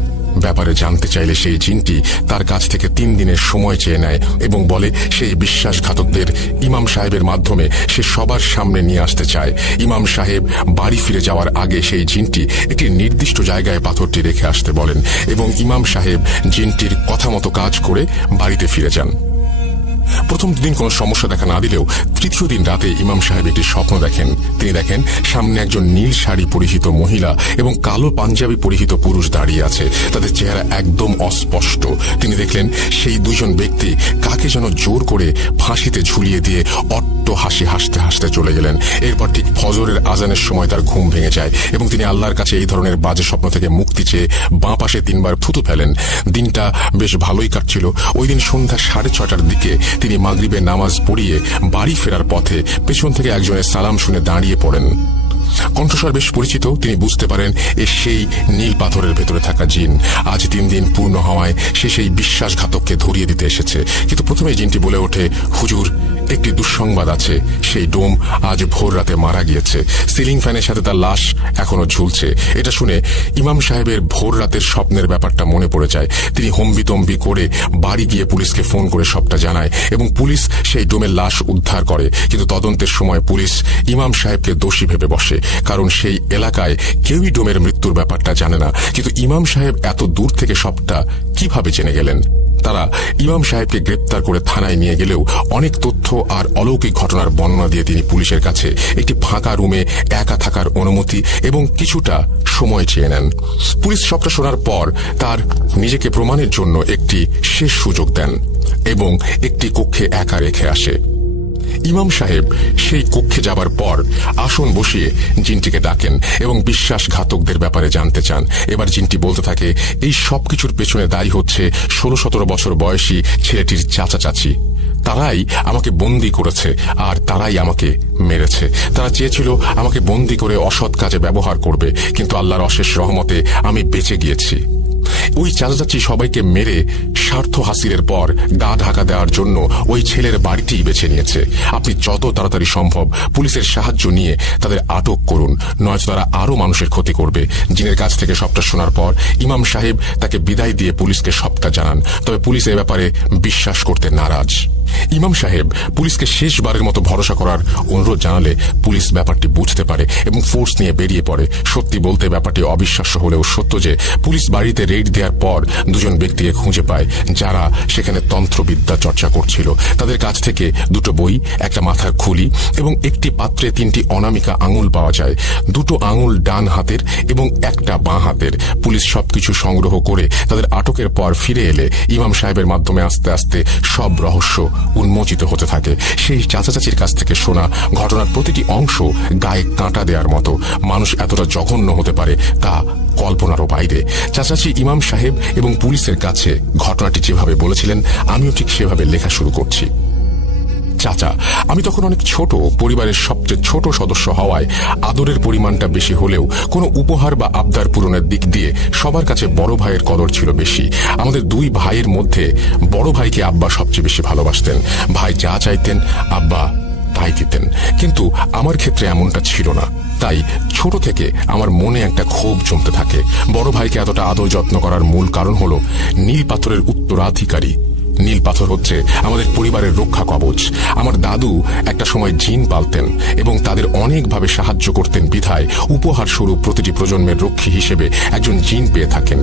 ব্যাপারে জানতে চাইলে সেই জিনটি তার কাছ থেকে 3 দিনের সময় চেয়ে নেয় এবং বলে সেই বিশ্বাসঘাতকদের ইমাম সাহেবের মাধ্যমে সে সবার সামনে নিয়ে আসতে চায়। ইমাম সাহেব বাড়ি ফিরে যাওয়ার আগে সেই জিনটি একটি নির্দিষ্ট জায়গায় পাথরটি রেখে আসতে বলেন এবং ইমাম সাহেব জিনটির কথা মতো কাজ করে বাড়িতে ফিরে যান। প্রথম দিন কোনো সমস্যা দেখা না দিলেও তৃতীয় দিন রাতে ইমাম সাহেব একটি স্বপ্ন দেখেন। তিনি দেখেন সামনে একজন নীল শাড়ি পরিহিত মহিলা এবং কালো পাঞ্জাবি পরিহিত পুরুষ দাঁড়িয়ে আছে। তাদের চেহারা একদম অস্পষ্ট। তিনি দেখলেন সেই দুইজন ব্যক্তি কাকে যেন জোর করে ফাঁসিতে ঝুলিয়ে দিয়ে অট্ট হাসি হাসতে হাসতে চলে গেলেন। এরপর ঠিক ফজরের আজানের সময় তার ঘুম ভেঙে যায় এবং তিনি আল্লাহর কাছে এই ধরনের বাজে স্বপ্ন থেকে মুক্তি চেয়ে বাঁ পাশে 3 বার থুতু ফেলেন। দিনটা বেশ ভালোই কাটছিল। ওই দিন সন্ধ্যা 6:30টার দিকে তিনি মাগরিবের নামাজ পড়িয়ে বাড়ি ফেরার পথে পেছন থেকে একজনের সালাম শুনে দাঁড়িয়ে পড়েন। কণ্ঠস্বর বেশ পরিচিত। তিনি বুঝতে পারেন এ সেই নীল পাথরের ভেতরে থাকা জিন। আজ 3 দিন পূর্ণ হওয়ায় সে সেই বিশ্বাসঘাতককে ধরিয়ে দিতে এসেছে। কিন্তু প্রথমে জিনটি বলে ওঠে, হুজুর, একটি দুঃসংবাদ আছে। সেই ডোম আজ ভোর রাতে মারা গিয়েছে। সিলিং ফ্যানের সাথে তার লাশ এখনো ঝুলছে। এটা শুনে ইমাম সাহেবের ভোর রাতের স্বপ্নের ব্যাপারটা মনে পড়ে যায়। তিনি হম্বিতম্বি করে বাড়ি গিয়ে পুলিশকে ফোন করে সবটা জানায় এবং পুলিশ সেই ডোমের লাশ উদ্ধার করে। কিন্তু তদন্তের সময় পুলিশ ইমাম সাহেবকে দোষী ভেবে বসে, কারণ সেই এলাকায় কেউই ডোমের মৃত্যুর ব্যাপারটা জানে না। কিন্তু ইমাম সাহেব এত দূর থেকে সবটা কিভাবে জেনে গেলেন? তারা ইমাম সাহেবকে গ্রেপ্তার করে থানায় নিয়ে গেলেও অনেক তথ্য আর অলৌকিক ঘটনার বর্ণনা দিয়ে তিনি পুলিশের কাছে একটি ফাঁকা রুমে একা থাকার অনুমতি এবং কিছুটা সময় চেয়ে নেন। পুলিশ সবটা শোনার পর তার নিজেকে প্রমাণের জন্য একটি শেষ সুযোগ দেন এবং একটি কক্ষে একা রেখে আসে। ইমাম সাহেব সেই কক্ষে যাবার পর আসন বসিয়ে জিনটিকে ডাকেন এবং বিশ্বাসঘাতকদের ব্যাপারে জানতে চান। এবার জিনটি বলতে থাকে, এই সবকিছুর পেছনে দায়ী হচ্ছে 16-17 বছর বয়সী ছেলেটির চাচা চাচি। তারাই আমাকে বন্দী করেছে আর তারাই আমাকে মেরেছে। তারা চেয়েছিল আমাকে বন্দী করে অসৎ কাজে ব্যবহার করবে, কিন্তু আল্লাহর অশেষ রহমতে আমি বেঁচে গিয়েছি। ওই চাচা চাচি সবাইকে মেরে স্বার্থ হাসিলের পর গা ঢাকা দেওয়ার জন্য ওই ছেলের বাড়িটিই বেছে নিয়েছে। আপনি যত তাড়াতাড়ি সম্ভব পুলিশের সাহায্য নিয়ে তাদের আটক করুন, নয়তো তারা আরো মানুষের ক্ষতি করবে। জিনের কাছ থেকে সবটা শোনার পর ইমাম সাহেব তাকে বিদায় দিয়ে পুলিশকে সবটা জানান। তবে পুলিশ এ ব্যাপারে বিশ্বাস করতে নারাজ। ইমাম সাহেব পুলিশকে শেষবারের মতো ভরসা করার অনুরোধ জানালে পুলিশ ব্যাপারটি বুঝতে পারে এবং ফোর্স নিয়ে বেরিয়ে পড়ে। সত্যি বলতে ব্যাপারটি অবিশ্বাস্য হলেও সত্য যে পুলিশ বাড়িতে রেড দেওয়ার পর 2 জন ব্যক্তিকে খুঁজে পায় যারা সেখানে তন্ত্রবিদ্যা চর্চা করছিল। তাদের কাছ থেকে 2টো বই, একটা মাথার খুলি এবং একটি পাত্রে 3টি অনামিকা আঙুল পাওয়া যায়। 2টো আঙুল ডান হাতের এবং একটা বাঁ হাতের। পুলিশ সবকিছু সংগ্রহ করে তাদের আটকের পর ফিরে এলে ইমাম সাহেবের মাধ্যমে আস্তে আস্তে সব রহস্য উন্মোচিত হতে থাকে। সেই চাচা চাচির কাছ থেকে শোনা ঘটনার প্রতিটি অংশ গায়ে কাঁটা দেওয়ার মতো। মানুষ এতটা জঘন্য হতে পারে তা কল্পনারও বাইরে। চাচাচি ইমাম সাহেব এবং পুলিশের কাছে ঘটনাটি যেভাবে বলেছিলেন আমিও ঠিক সেভাবে লেখা শুরু করছি। চাচা, আমি তখন অনেক ছোট, পরিবারের সবচেয়ে ছোট সদস্য হওয়ায় আদরের পরিমাণটা বেশি হলেও কোনো উপহার বা আবদার পূরণের দিক দিয়ে সবার কাছে বড় ভাইয়ের কদর ছিল বেশি। আমাদের 2 ভাইয়ের মধ্যে বড় ভাইকে আব্বা সবচেয়ে বেশি ভালোবাসতেন। ভাই যা চাইতেন আব্বা তাই ভাই দিতেন, কিন্তু আমার ক্ষেত্রে এমনটা ছিল না। তাই ছোট থেকে আমার মনে একটা ক্ষোভ জমতে থাকে। বড় ভাইকে এতটা আদর যত্ন করার মূল কারণ হলো নীল পাথরের উত্তরাধিকারী। নীল পাথর হচ্ছে আমাদের পরিবারের রক্ষা কবচ। আমার দাদু একটা সময় জিন পালতেন এবং তাদের অনেকভাবে সাহায্য করতেন বিধায় উপহার স্বরূপ প্রতিটি প্রজন্মের রক্ষী হিসেবে একজন জিন পেয়ে থাকেন।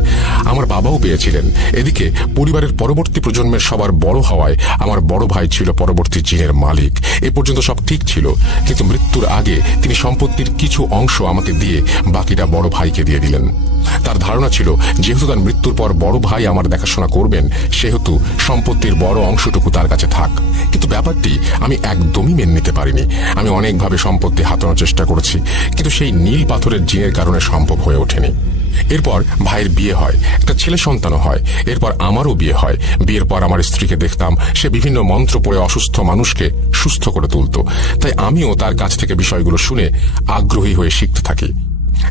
আমার বাবাও পেয়েছিলেন। এদিকে পরিবারের পরবর্তী প্রজন্মের সবার বড় হওয়ায় আমার বড় ভাই ছিল পরবর্তী জিনের মালিক। এ পর্যন্ত সব ঠিক ছিল, কিন্তু মৃত্যুর আগে তিনি সম্পত্তির কিছু অংশ আমাকে দিয়ে বাকিটা বড় ভাইকে দিয়ে দিলেন। তার ধারণা ছিল যেহেতু তার মৃত্যুর পর বড় ভাই আমার দেখাশোনা করবেন, সেহেতু সম্পত্তির বড় অংশটুকু তার কাছে থাক। কিন্তু ব্যাপারটি আমি একদমই মেনে নিতে পারিনি। আমি অনেকভাবে সম্পত্তি হাতানোর চেষ্টা করেছি, কিন্তু সেই নীল পাথরের জিনের কারণে সম্ভব হয়ে ওঠেনি। এরপর ভাইয়ের বিয়ে হয়, একটা ছেলে সন্তানও হয়। এরপর আমারও বিয়ে হয়। বিয়ের পর আমার স্ত্রীকে দেখতাম সে বিভিন্ন মন্ত্র পড়ে অসুস্থ মানুষকে সুস্থ করে তুলত। তাই আমিও তার কাছ থেকে বিষয়গুলো শুনে আগ্রহী হয়ে শিখতে থাকি।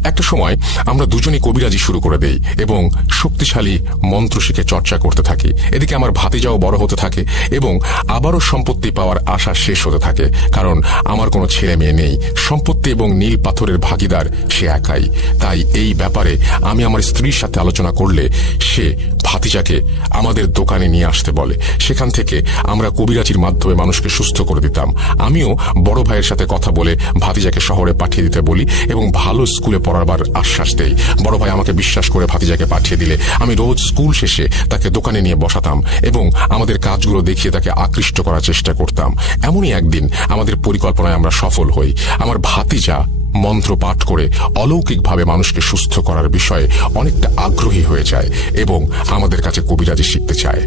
একটা সময় আমরা দুজনই কবিরাজি শুরু করে দেই এবং শক্তিশালী মন্ত্র শিখে চর্চা করতে থাকি। এদিকে আমার ভাতিজাও বড় হতে থাকে এবং আবারও সম্পত্তি পাওয়ার আশা শেষ হতে থাকে, কারণ আমার কোনো ছেলে মেয়ে নেই। সম্পত্তি এবং নীল পাথরের ভাগিদার সে একাই। তাই এই ব্যাপারে আমি আমার স্ত্রীর সাথে আলোচনা করলে সে ভাতিজাকে আমাদের দোকানে নিয়ে আসতে বলে। সেখান থেকে আমরা কবিরাজির মাধ্যমে মানুষকে সুস্থ করে দিতাম। আমিও বড় ভাইয়ের সাথে কথা বলে ভাতিজাকে শহরে পাঠিয়ে দিতে বলি এবং ভালো স্কুলে পড়াবার আশ্বাস দেই। বড় ভাই আমাকে বিশ্বাস করে ভাতিজাকে পাঠিয়ে দিলে আমি রোজ স্কুল শেষে তাকে দোকানে নিয়ে বসাতাম এবং আমাদের কাজগুলো দেখিয়ে তাকে আকৃষ্ট করার চেষ্টা করতাম। এমনই একদিন আমাদের পরিকল্পনায় আমরা সফল হই। আমার ভাতিজা মন্ত্র পাঠ করে অলৌকিকভাবে মানুষকে সুস্থ করার বিষয়ে অনেকটা আগ্রহী হয়ে যায় এবং আমাদের কাছে কবিরাজি শিখতে চায়।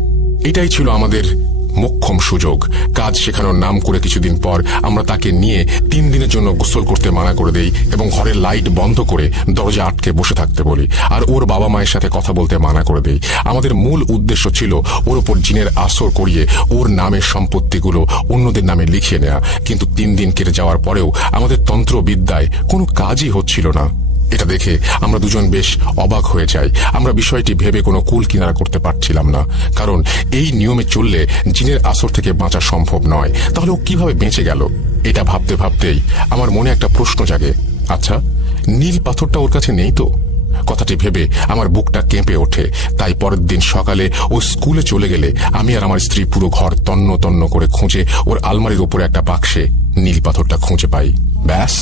এটাই ছিল আমাদের মোক্ষম সুযোগ। কাজ শেখানোর নাম করে কিছুদিন পর আমরা তাকে নিয়ে 3 দিনের জন্য গোসল করতে মানা করে দেই এবং ঘরের লাইট বন্ধ করে দরজা আটকে বসে থাকতে বলি, আর ওর বাবা মায়ের সাথে কথা বলতে মানা করে দেই। আমাদের মূল উদ্দেশ্য ছিল ওর উপর জিনের আসর করিয়ে ওর নামের সম্পত্তিগুলো অন্যদের নামে লিখিয়ে নেওয়া। কিন্তু 3 দিন কেটে যাওয়ার পরেও আমাদের তন্ত্রবিদ্যায় কোনো কাজই হচ্ছিল না। এটা দেখে আমরা দুজন বেশ অবাক হয়ে যাই। আমরা বিষয়টি ভেবে কোনো কুল কিনারা করতে পারছিলাম না, কারণ এই নিয়মে চললে জিনের আসর থেকে বাঁচা সম্ভব নয়। তাহলে ও কিভাবে বেঁচে গেল? এটা ভাবতে ভাবতেই আমার মনে একটা প্রশ্ন জাগে, আচ্ছা নীল পাথরটা ওর কাছে নেই তো? কথাটি ভেবে আমার বুকটা কেঁপে ওঠে। তাই পরের দিন সকালে ও স্কুলে চলে গেলে আমি আর আমার স্ত্রী পুরো ঘর তন্ন তন্ন করে খুঁজে ওর আলমারির উপরে একটা বাক্সে নীল পাথরটা খুঁজে পাই। ব্যাস,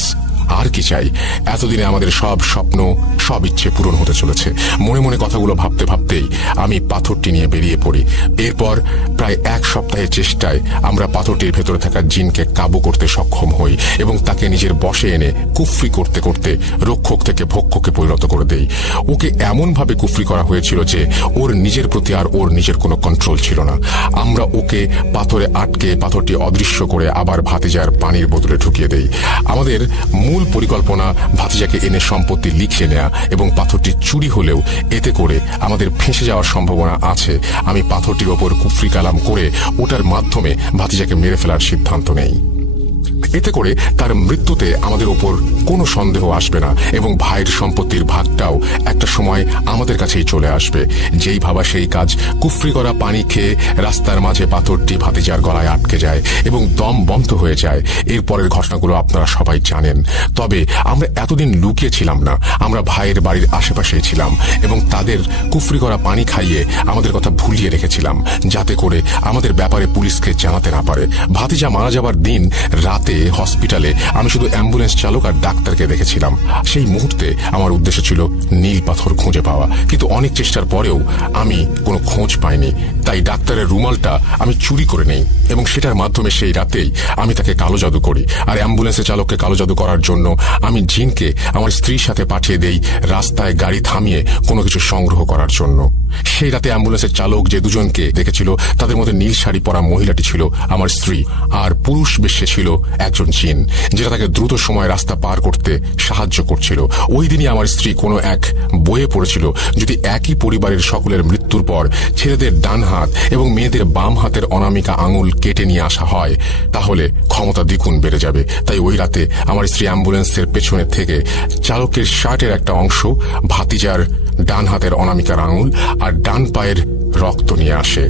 আর কি চাই? এতদিনে আমাদের সব স্বপ্ন, সব ইচ্ছে পূরণ হতে চলেছে। মনে মনে কথাগুলো ভাবতে ভাবতেই আমি পাথরটি নিয়ে বেরিয়ে পড়ি। এরপর প্রায় 1 সপ্তাহের চেষ্টায় আমরা পাথরটির ভেতরে থাকা জিনকে কাবু করতে সক্ষম হই এবং তাকে নিজের বশে এনে কুফরি করতে করতে রক্ষক থেকে ভক্ষকে পরিণত করে দেই। ওকে এমনভাবে কুফরি করা হয়েছিল যে ওর নিজের প্রতি আর ওর নিজের কোনো কন্ট্রোল ছিল না। আমরা ওকে পাথরে আটকে পাথরটি অদৃশ্য করে আবার ভাতিজার পানির বোতলে ঢুকিয়ে দেই। আমাদের মূল পরিকল্পনা ভাতিজাকে এনে সম্পত্তি লিখিয়ে নেয়া এবং পাথরটি চুরি হলেও এতে করে আমাদের ফেঁসে যাওয়ার সম্ভাবনা আছে। আমি পাথরটির ওপর কুফরি কালাম করে ওটার মাধ্যমে ভাতিজাকে মেরে ফেলার সিদ্ধান্ত নেই। এতে করে তার মৃত্যুতে আমাদের ওপর কোনো সন্দেহ আসবে না এবং ভাইয়ের সম্পত্তির ভাগটাও একটা সময় আমাদের কাছেই চলে আসবে। যেই ভাবা সেই কাজ। কুফরি করা পানি খেয়ে রাস্তার মাঝে পাথরটি ভাতিজার গলায় আটকে যায় এবং দম বন্ধ হয়ে যায়। এরপরের ঘটনাগুলো আপনারা সবাই জানেন। তবে আমরা এতদিন লুকিয়ে ছিলাম না। আমরা ভাইয়ের বাড়ির আশেপাশেই ছিলাম এবং তাদের কুফরি করা পানি খাইয়ে আমাদের কথা ভুলিয়ে রেখেছিলাম, যাতে করে আমাদের ব্যাপারে পুলিশকে জানাতে না পারে। ভাতিজা মারা যাবার দিন রাতে হসপিটালে আমি শুধু অ্যাম্বুলেন্স চালক আর ডাক্তারকে দেখেছিলাম। সেই মুহূর্তে আমার উদ্দেশ্য ছিল নীল পাথর খুঁজে পাওয়া, কিন্তু অনেক চেষ্টার পরেও আমি কোনো খোঁজ পাইনি। তাই ডাক্তারের রুমালটা আমি চুরি করে নেই এবং সেটার মাধ্যমে সেই রাতেই আমি তাকে কালো জাদু করি। আর অ্যাম্বুলেন্সের চালককে কালো জাদু করার জন্য আমি জিনকে আমার স্ত্রীর সাথে পাঠিয়ে দেই রাস্তায় গাড়ি থামিয়ে কোনো কিছু সংগ্রহ করার জন্য। সেই রাতে অ্যাম্বুলেন্সের চালক যে দুজনকে দেখেছিল তাদের মধ্যে নীল শাড়ি পরা মহিলাটি ছিল আমার স্ত্রী, আর পুরুষ বেশে ছিল একজন জিন, যেটা তাকে দ্রুত সময় রাস্তা পার করতে সাহায্য করছিল। ওই দিনই আমার স্ত্রী কোনো এক বইয়ে পড়েছিল, যদি একই পরিবারের সকলের মৃত্যুর পর ছেলেদের ডান হাত এবং মেয়েদের বাম হাতের অনামিকা আঙুল কেটে নিয়ে আসা হয় তাহলে ক্ষমতা দ্বিগুণ বেড়ে যাবে। তাই ওই রাতে আমার স্ত্রী অ্যাম্বুলেন্সের পেছনে থেকে চালকের শার্টের একটা অংশ, ভাতিজার ডান হাতের অনামিকার আঙুল আর ডান পায়ের রক্ত নিয়ে আসে।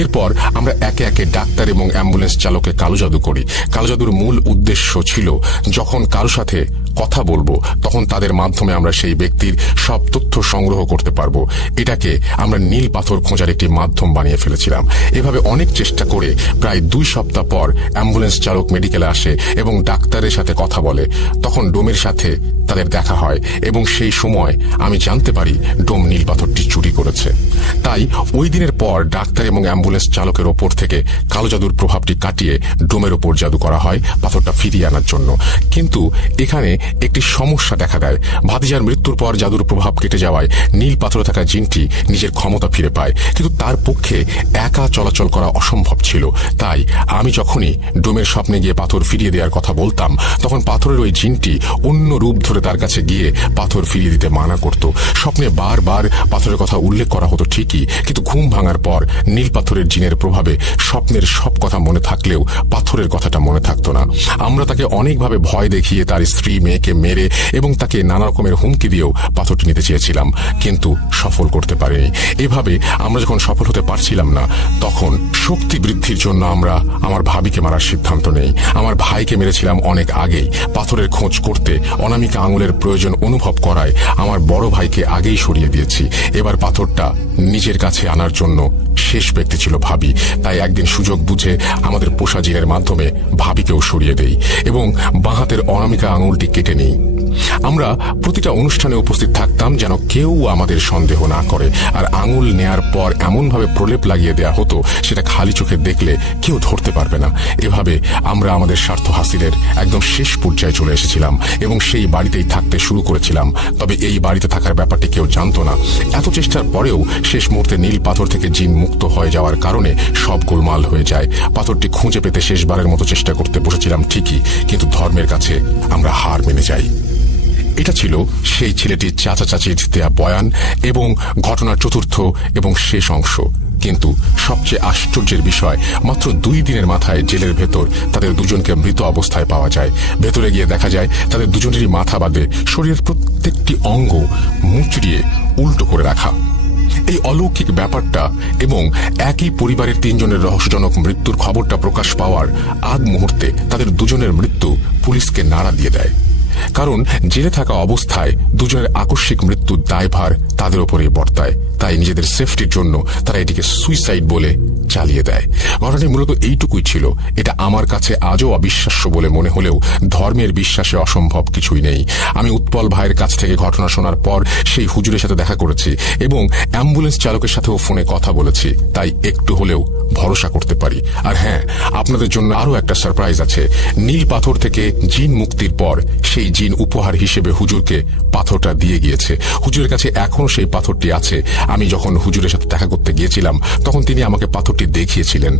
এরপর আমরা একে একে ডাক্তার এবং অ্যাম্বুলেন্স চালকে কালো জাদু করি। কালো জাদুর মূল উদ্দেশ্য ছিল যখন কারো সাথে কথা বলবো তখন তাদের মাধ্যমে আমরা সেই ব্যক্তির সব তথ্য সংগ্রহ করতে পারবো। এটাকে আমরা নীল পাথর খোঁজার একটি মাধ্যম বানিয়ে ফেলেছিলাম। এভাবে অনেক চেষ্টা করে প্রায় 2 সপ্তাহ পর অ্যাম্বুলেন্স চালক মেডিকেলে আসে এবং ডাক্তারের সাথে কথা বলে। তখন ডোমের সাথে তাদের দেখা হয় এবং সেই সময় আমি জানতে পারি ডোম নীল পাথরটি চুরি করেছে। তাই ওই দিনের পর ডাক্তার এবং অ্যাম্বুলেন্স চালকের ওপর থেকে কালো জাদুর প্রভাবটি কাটিয়ে ডোমের ওপর জাদু করা হয় পাথরটা ফিরিয়ে আনার জন্য। কিন্তু এখানে একটি সমস্যা দেখা দেয়। ভাতিজার মৃত্যুর পর জাদুর প্রভাব কেটে যাওয়ায় নীল পাথরে থাকা জিনটি নিজের ক্ষমতা ফিরে পায়, কিন্তু তার পক্ষে একা চলাচল করা অসম্ভব ছিল। তাই আমি যখনই ডোমের স্বপ্নে গিয়ে পাথর ফিরিয়ে দেওয়ার কথা বলতাম তখন পাথরের ওই জিনটি অন্য রূপ ধরে তার কাছে গিয়ে পাথর ফিরিয়ে দিতে মানা করত। স্বপ্নে বারবার পাথরের কথা উল্লেখ করা হতো ঠিকই, কিন্তু ঘুম ভাঙার পর নীল পাথরের জিনের প্রভাবে স্বপ্নের সব কথা মনে থাকলেও পাথরের কথাটা মনে থাকতো না। আমরা তাকে অনেকভাবে ভয় দেখিয়ে তার স্ত্রী মেয়েকে মেরে এবং তাকে নানা রকমের হুমকি দিয়েও পাথরটি নিতে চেয়েছিলাম, কিন্তু সফল করতে পারিনি। এভাবে আমরা যখন সফল হতে পারছিলাম না তখন শক্তি বৃদ্ধির জন্য আমরা আমার ভাবিকে মারার সিদ্ধান্ত নেই। আমার ভাইকে মেরেছিলাম অনেক আগেই। পাথরের খোঁজ করতে অনামিকা আঙুলের প্রয়োজন অনুভব করায় আমার বড় ভাইকে আগেই সরিয়ে দিয়েছি। এবার পাথরটা নিজের কাছে আনার জন্য শেষ ব্যক্তি ছিল ভাবি। তাই একদিন সুযোগ বুঝে আমাদের পোষা জিনের মাধ্যমে ভাবিকেও সরিয়ে দেই এবং বাঁ হাতের অনামিকা আঙুলটি কেটে নিই। আমরা প্রতিটা অনুষ্ঠানে উপস্থিত থাকতাম যেন কেউ আমাদের সন্দেহ না করে, আর আঙুল নেয়ার পর এমনভাবে প্রলেপ লাগিয়ে দেয়া হতো সেটা খালি চোখে দেখলে কেউ ধরতে পারবে না। এভাবে আমরা আমাদের স্বার্থ হাসিলের একদম শেষ পর্যায়ে চলে এসেছিলাম এবং সেই বাড়িতেই থাকতে শুরু করেছিলাম। তবে এই বাড়িতে থাকার ব্যাপারটি কেউ জানতো না। এত চেষ্টার পরেও শেষ মুহূর্তে নীল পাথর থেকে জিন মুক্ত হয়ে যাওয়ার কারণে সব গোলমাল হয়ে যায়। পাথরটি খুঁজে পেতে শেষবারের মতো চেষ্টা করতে বসেছিলাম ঠিকই, কিন্তু ধর্মের কাছে আমরা হার মেনে যাই। এটা ছিল সেই ছেলেটির চাচা চাচির দেয়া বয়ান এবং ঘটনার চতুর্থ এবং শেষ অংশ। কিন্তু সবচেয়ে আশ্চর্যের বিষয়, মাত্র 2 দিনের মাথায় জেলের ভেতর তাদের দুজনকে মৃত অবস্থায় পাওয়া যায়। ভেতরে গিয়ে দেখা যায় তাদের দুজনেরই মাথা বাদে শরীরের প্রত্যেকটি অঙ্গ মুচড়িয়ে উল্টো করে রাখা। এই অলৌকিক ব্যাপারটা এবং একই পরিবারের 3 জনের রহস্যজনক মৃত্যুর খবরটা প্রকাশ পাওয়ার আগ মুহূর্তে তাদের দুজনের মৃত্যু পুলিশকে নাড়া দিয়ে দেয়। কারণ জেলে থাকা অবস্থায় দুজনের আকস্মিক মৃত্যুর দায়ভার তাদের উপরেই বর্তায়। তাই নিজেদের সেফটির জন্য তারা এটিকে সুইসাইড বলে চালিয়ে দেয়। ঘটনাটি মূলত এইটুকুই ছিল। এটা আমার কাছে আজও অবিশ্বাস্য বলে মনে হলেও ধর্মের বিশ্বাসে অসম্ভব কিছুই নেই। আমি উৎপল ভাইয়ের কাছ থেকে ঘটনা শোনার পর সেই হুজুরের সাথে দেখা করেছি এবং অ্যাম্বুলেন্স চালকের সাথেও ফোনে কথা বলেছি, তাই একটু হলেও ভরসা করতে পারি। আর হ্যাঁ, আপনাদের জন্য আরো একটা সারপ্রাইজ আছে। নীল পাথর থেকে জিন মুক্তির পর সেই জিন উপহার হিসেবে হুজুরকে পাথরটা দিয়ে গিয়েছে। হুজুরের কাছে এখনো সেই পাথরটি আছে। আমি যখন হুজুরের সাথে দেখা করতে গিয়েছিলাম তখন তিনি আমাকে পাথরটি দেখিয়েছিলেন।